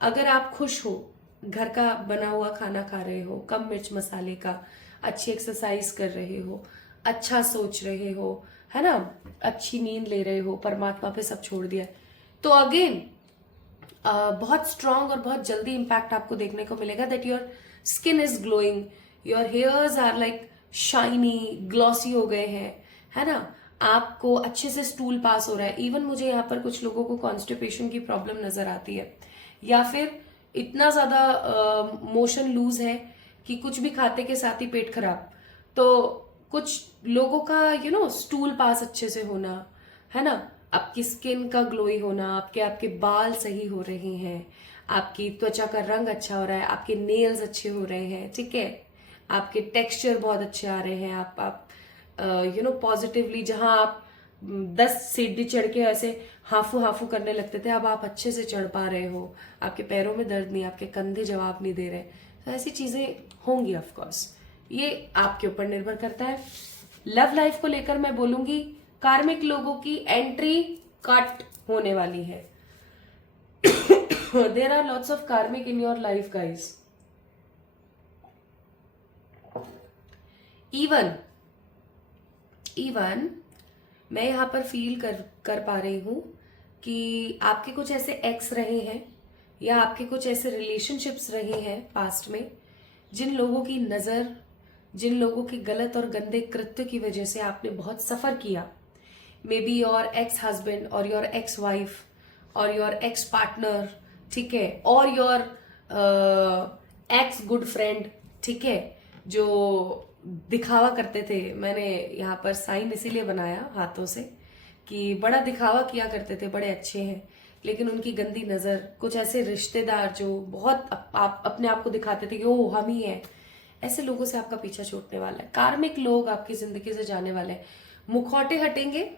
अगर आप खुश हो, घर का बना हुआ खाना खा रहे हो, कम मिर्च मसाले का, अच्छी एक्सरसाइज कर रहे हो, अच्छा सोच रहे हो, है ना, अच्छी नींद ले रहे हो, परमात्मा पे सब छोड़ दिया, तो अगेन बहुत स्ट्रांग और बहुत जल्दी इम्पैक्ट आपको देखने को मिलेगा। That your skin is glowing, your hairs are like shiny, glossy हो गए हैं, है ना, आपको अच्छे से स्टूल पास हो रहा है। इवन मुझे यहाँ पर कुछ लोगों को कॉन्स्टिपेशन की प्रॉब्लम नजर आती है, या फिर इतना ज्यादा मोशन लूज है कि कुछ भी खाते के साथ ही पेट खराब। तो कुछ लोगों का स्टूल पास अच्छे से होना, है ना, आपकी स्किन का ग्लोई होना, आपके आपके बाल सही हो रहे हैं, आपकी त्वचा का रंग अच्छा हो रहा है, आपके नेल्स अच्छे हो रहे हैं, ठीक है, आपके टेक्सचर बहुत अच्छे आ रहे हैं, आप पॉजिटिवली, जहां आप 10 सीढ़ी चढ़ के ऐसे हाफू हाफू करने लगते थे, अब आप अच्छे से चढ़ पा रहे हो, आपके पैरों में दर्द नहीं, आपके कंधे जवाब नहीं दे रहे। तो ऐसी चीजें होंगी ऑफ कोर्स, ये आपके ऊपर निर्भर करता है। लव लाइफ को लेकर मैं बोलूंगी कार्मिक लोगों की एंट्री कट होने वाली है। There are lots of karmic in your life guys. Even मैं यहाँ पर फील कर पा रही हूं कि आपके कुछ ऐसे एक्स रहे हैं, या आपके कुछ ऐसे रिलेशनशिप्स रहे हैं पास्ट में, जिन लोगों की नजर, जिन लोगों के गलत और गंदे कृत्य की वजह से आपने बहुत सफर किया। May be your ex husband और योर एक्स वाइफ और योर एक्स पार्टनर, ठीक है, और योर एक्स गुड फ्रेंड, ठीक है, जो दिखावा करते थे। मैंने यहाँ पर साइन इसीलिए बनाया हाथों से कि बड़ा दिखावा किया करते थे, बड़े अच्छे हैं, लेकिन उनकी गंदी नजर, कुछ ऐसे रिश्तेदार जो बहुत आप अपने आप को दिखाते थे कि ओ हम ही हैं, ऐसे लोगों से आपका पीछा छूटने वाला है। कार्मिक लोग आपकी जिंदगी से जाने वाले हैं, मुखौटे हटेंगे,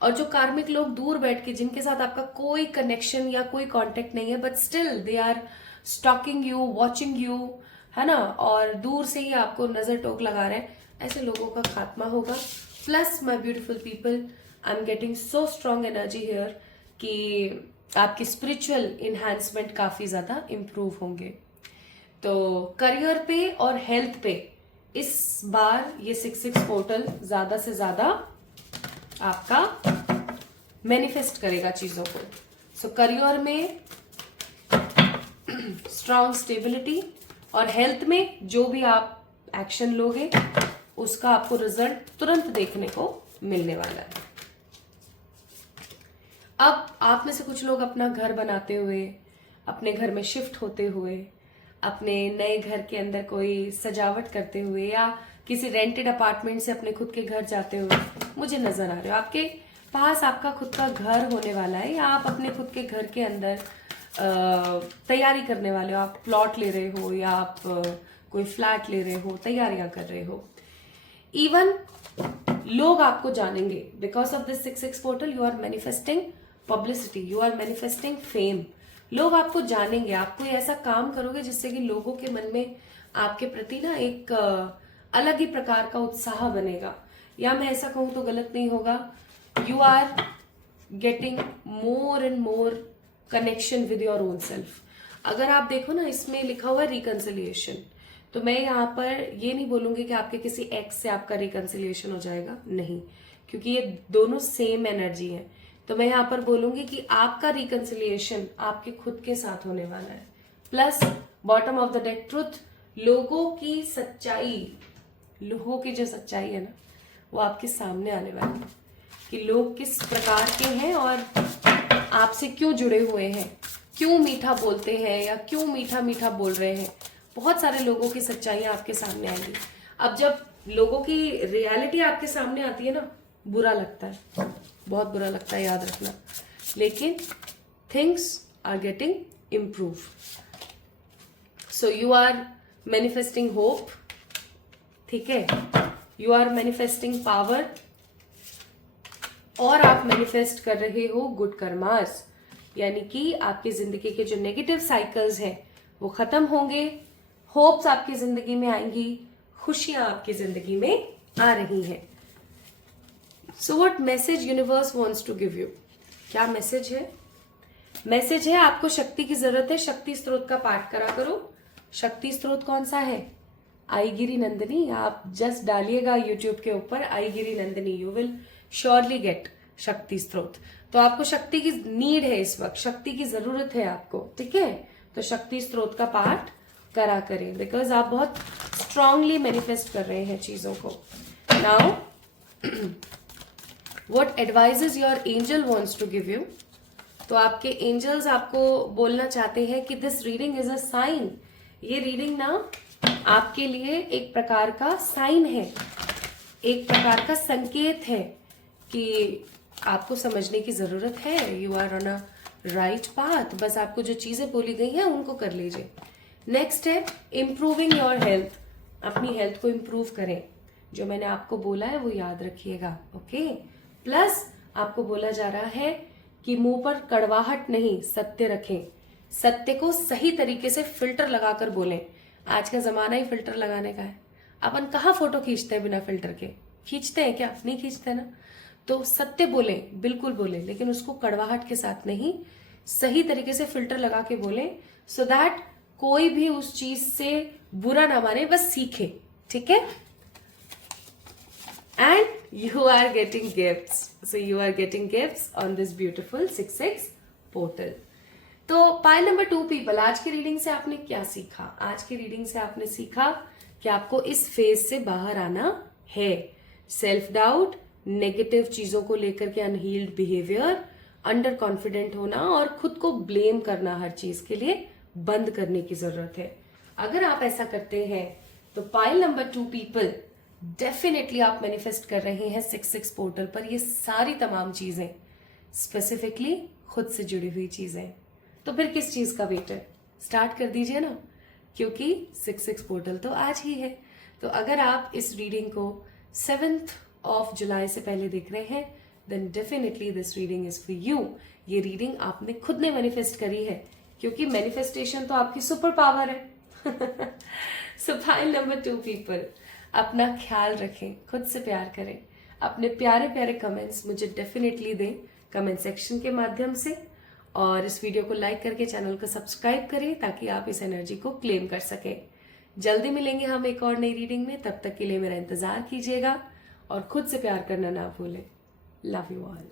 और जो कार्मिक लोग दूर बैठ के, जिनके साथ आपका कोई कनेक्शन या कोई कांटेक्ट नहीं है, but still they are stalking you, watching you, है ना, और दूर से ही आपको नजर टोक लगा रहे हैं, ऐसे लोगों का खात्मा होगा। Plus my beautiful people, I am getting so strong energy here कि आपकी स्पिरिचुअल इन्हांसमेंट काफी ज्यादा इंप्रूव होंगे। तो करियर पे और हेल्थ पे इस बार ये 6-6 पोर्टल ज्यादा से ज्यादा आपका मैनिफेस्ट करेगा चीजों को। सो करियर में स्ट्रॉन्ग स्टेबिलिटी, और हेल्थ में जो भी आप एक्शन लोगे उसका आपको रिजल्ट तुरंत देखने को मिलने वाला है। अब आप में से कुछ लोग अपना घर बनाते हुए, अपने घर में शिफ्ट होते हुए, अपने नए घर के अंदर कोई सजावट करते हुए, या किसी रेंटेड अपार्टमेंट से अपने खुद के घर जाते हुए मुझे नजर आ रहे हो। आपके पास आपका खुद का घर होने वाला है, या आप अपने खुद के घर के अंदर तैयारी करने वाले हो, आप प्लॉट ले रहे हो, या आप कोई फ्लैट ले रहे हो, तैयारियां कर रहे हो। इवन लोग आपको जानेंगे because of this 6-6 portal. You are manifesting publicity, you are manifesting fame. लोग आपको जानेंगे, आप कोई ऐसा काम करोगे जिससे कि लोगों के मन में आपके प्रति ना एक अलग ही प्रकार का उत्साह बनेगा, या मैं ऐसा कहूं तो गलत नहीं होगा, you are getting more and more connection with your own self. अगर आप देखो ना, इसमें लिखा हुआ है रिकंसिलिएशन, तो मैं यहाँ पर ये नहीं बोलूंगी कि आपके किसी एक्स से आपका रिकंसिलिएशन हो जाएगा, नहीं, क्योंकि ये दोनों सेम एनर्जी है। तो मैं यहाँ पर बोलूंगी कि आपका रिकंसिलिएशन आपके खुद के साथ होने वाला है। Plus bottom of the deck truth, लोगों की सच्चाई, लोगों की जो सच्चाई है ना, वो आपके सामने आने वाली है कि लोग किस प्रकार के हैं और आपसे क्यों जुड़े हुए हैं, क्यों मीठा बोलते हैं, या क्यों मीठा मीठा बोल रहे हैं। बहुत सारे लोगों की सच्चाइयां आपके सामने आएंगी। अब जब लोगों की रियलिटी आपके सामने आती है ना, बुरा लगता है, बहुत बुरा लगता है, याद रखना। लेकिन things are getting improve. So you are manifesting hope, ठीक है, यू आर मैनिफेस्टिंग पावर, और आप मैनिफेस्ट कर रहे हो गुड कर्मास, यानी कि आपकी जिंदगी के जो नेगेटिव साइकिल्स हैं वो खत्म होंगे, होप्स आपकी जिंदगी में आएंगी, खुशियां आपकी जिंदगी में आ रही हैं। So what message universe wants to give you? क्या मैसेज है? मैसेज है आपको शक्ति की जरूरत है, शक्ति स्त्रोत का पाठ करा करो। शक्ति स्त्रोत कौन सा है? आईगिरी नंदिनी। आप जस्ट डालिएगा यूट्यूब के ऊपर Aigiri Nandini, you will surely get shakti strot. तो आपको शक्ति की नीड है इस वक्त, शक्ति की जरूरत है आपको, ठीक है? तो शक्ति स्त्रोत का पाठ करा करें, बिकॉज आप बहुत स्ट्रांगली मैनिफेस्ट कर रहे हैं चीजों को। Now what advises your angel wants to give you. तो आपके एंजल्स आपको बोलना चाहते हैं कि this reading is a sign. ये रीडिंग ना आपके लिए एक प्रकार का साइन है, एक प्रकार का संकेत है कि आपको समझने की जरूरत है। You are on a right path. बस आपको जो चीजें बोली गई हैं उनको कर लीजिए। नेक्स्ट है इम्प्रूविंग योर हेल्थ। अपनी हेल्थ को इम्प्रूव करें। जो मैंने आपको बोला है वो याद रखिएगा, ओके। प्लस आपको बोला जा रहा है कि मुंह पर कड़वाहट नहीं, सत्य रखें। सत्य को सही तरीके से फिल्टर लगाकर बोलें। आज का जमाना ही फिल्टर लगाने का है। अपन कहाँ फोटो खींचते हैं बिना फिल्टर के? खींचते हैं क्या? नहीं खींचते ना। तो सत्य बोले, बिल्कुल बोले, लेकिन उसको कड़वाहट के साथ नहीं, सही तरीके से फिल्टर लगा के बोले, सो दैट कोई भी उस चीज से बुरा ना माने, बस सीखे, ठीक है। And you are getting gifts. So you are getting gifts on this beautiful 6/6 portal. तो पाइल नंबर 2 पीपल, आज की रीडिंग से आपने क्या सीखा? आज की रीडिंग से आपने सीखा कि आपको इस फेज से बाहर आना है। सेल्फ डाउट, नेगेटिव चीजों को लेकर के अनहील्ड बिहेवियर, अंडर कॉन्फिडेंट होना और खुद को ब्लेम करना हर चीज के लिए बंद करने की जरूरत है। अगर आप ऐसा करते हैं तो पाइल नंबर 2 पीपल, डेफिनेटली आप मैनिफेस्ट कर रहे हैं 6/6 पोर्टल पर ये सारी तमाम चीजें, स्पेसिफिकली खुद से जुड़ी हुई चीजें। तो फिर किस चीज का वेट है? स्टार्ट कर दीजिए ना, क्योंकि 6/6 पोर्टल तो आज ही है। तो अगर आप इस रीडिंग को 7th of जुलाई से पहले देख रहे हैं, then definitely this reading is for you. ये रीडिंग आपने खुद ने मैनिफेस्ट करी है, क्योंकि मैनिफेस्टेशन तो आपकी सुपर पावर है। सो पाइल नंबर 2 पीपल, अपना ख्याल रखें, खुद से प्यार करें। अपने प्यारे प्यारे कमेंट्स मुझे डेफिनेटली दें कमेंट सेक्शन के माध्यम से, और इस वीडियो को लाइक करके चैनल को सब्सक्राइब करें ताकि आप इस एनर्जी को क्लेम कर सकें। जल्दी मिलेंगे हम एक और नई रीडिंग में, तब तक के लिए मेरा इंतजार कीजिएगा और खुद से प्यार करना ना भूलें। Love you all.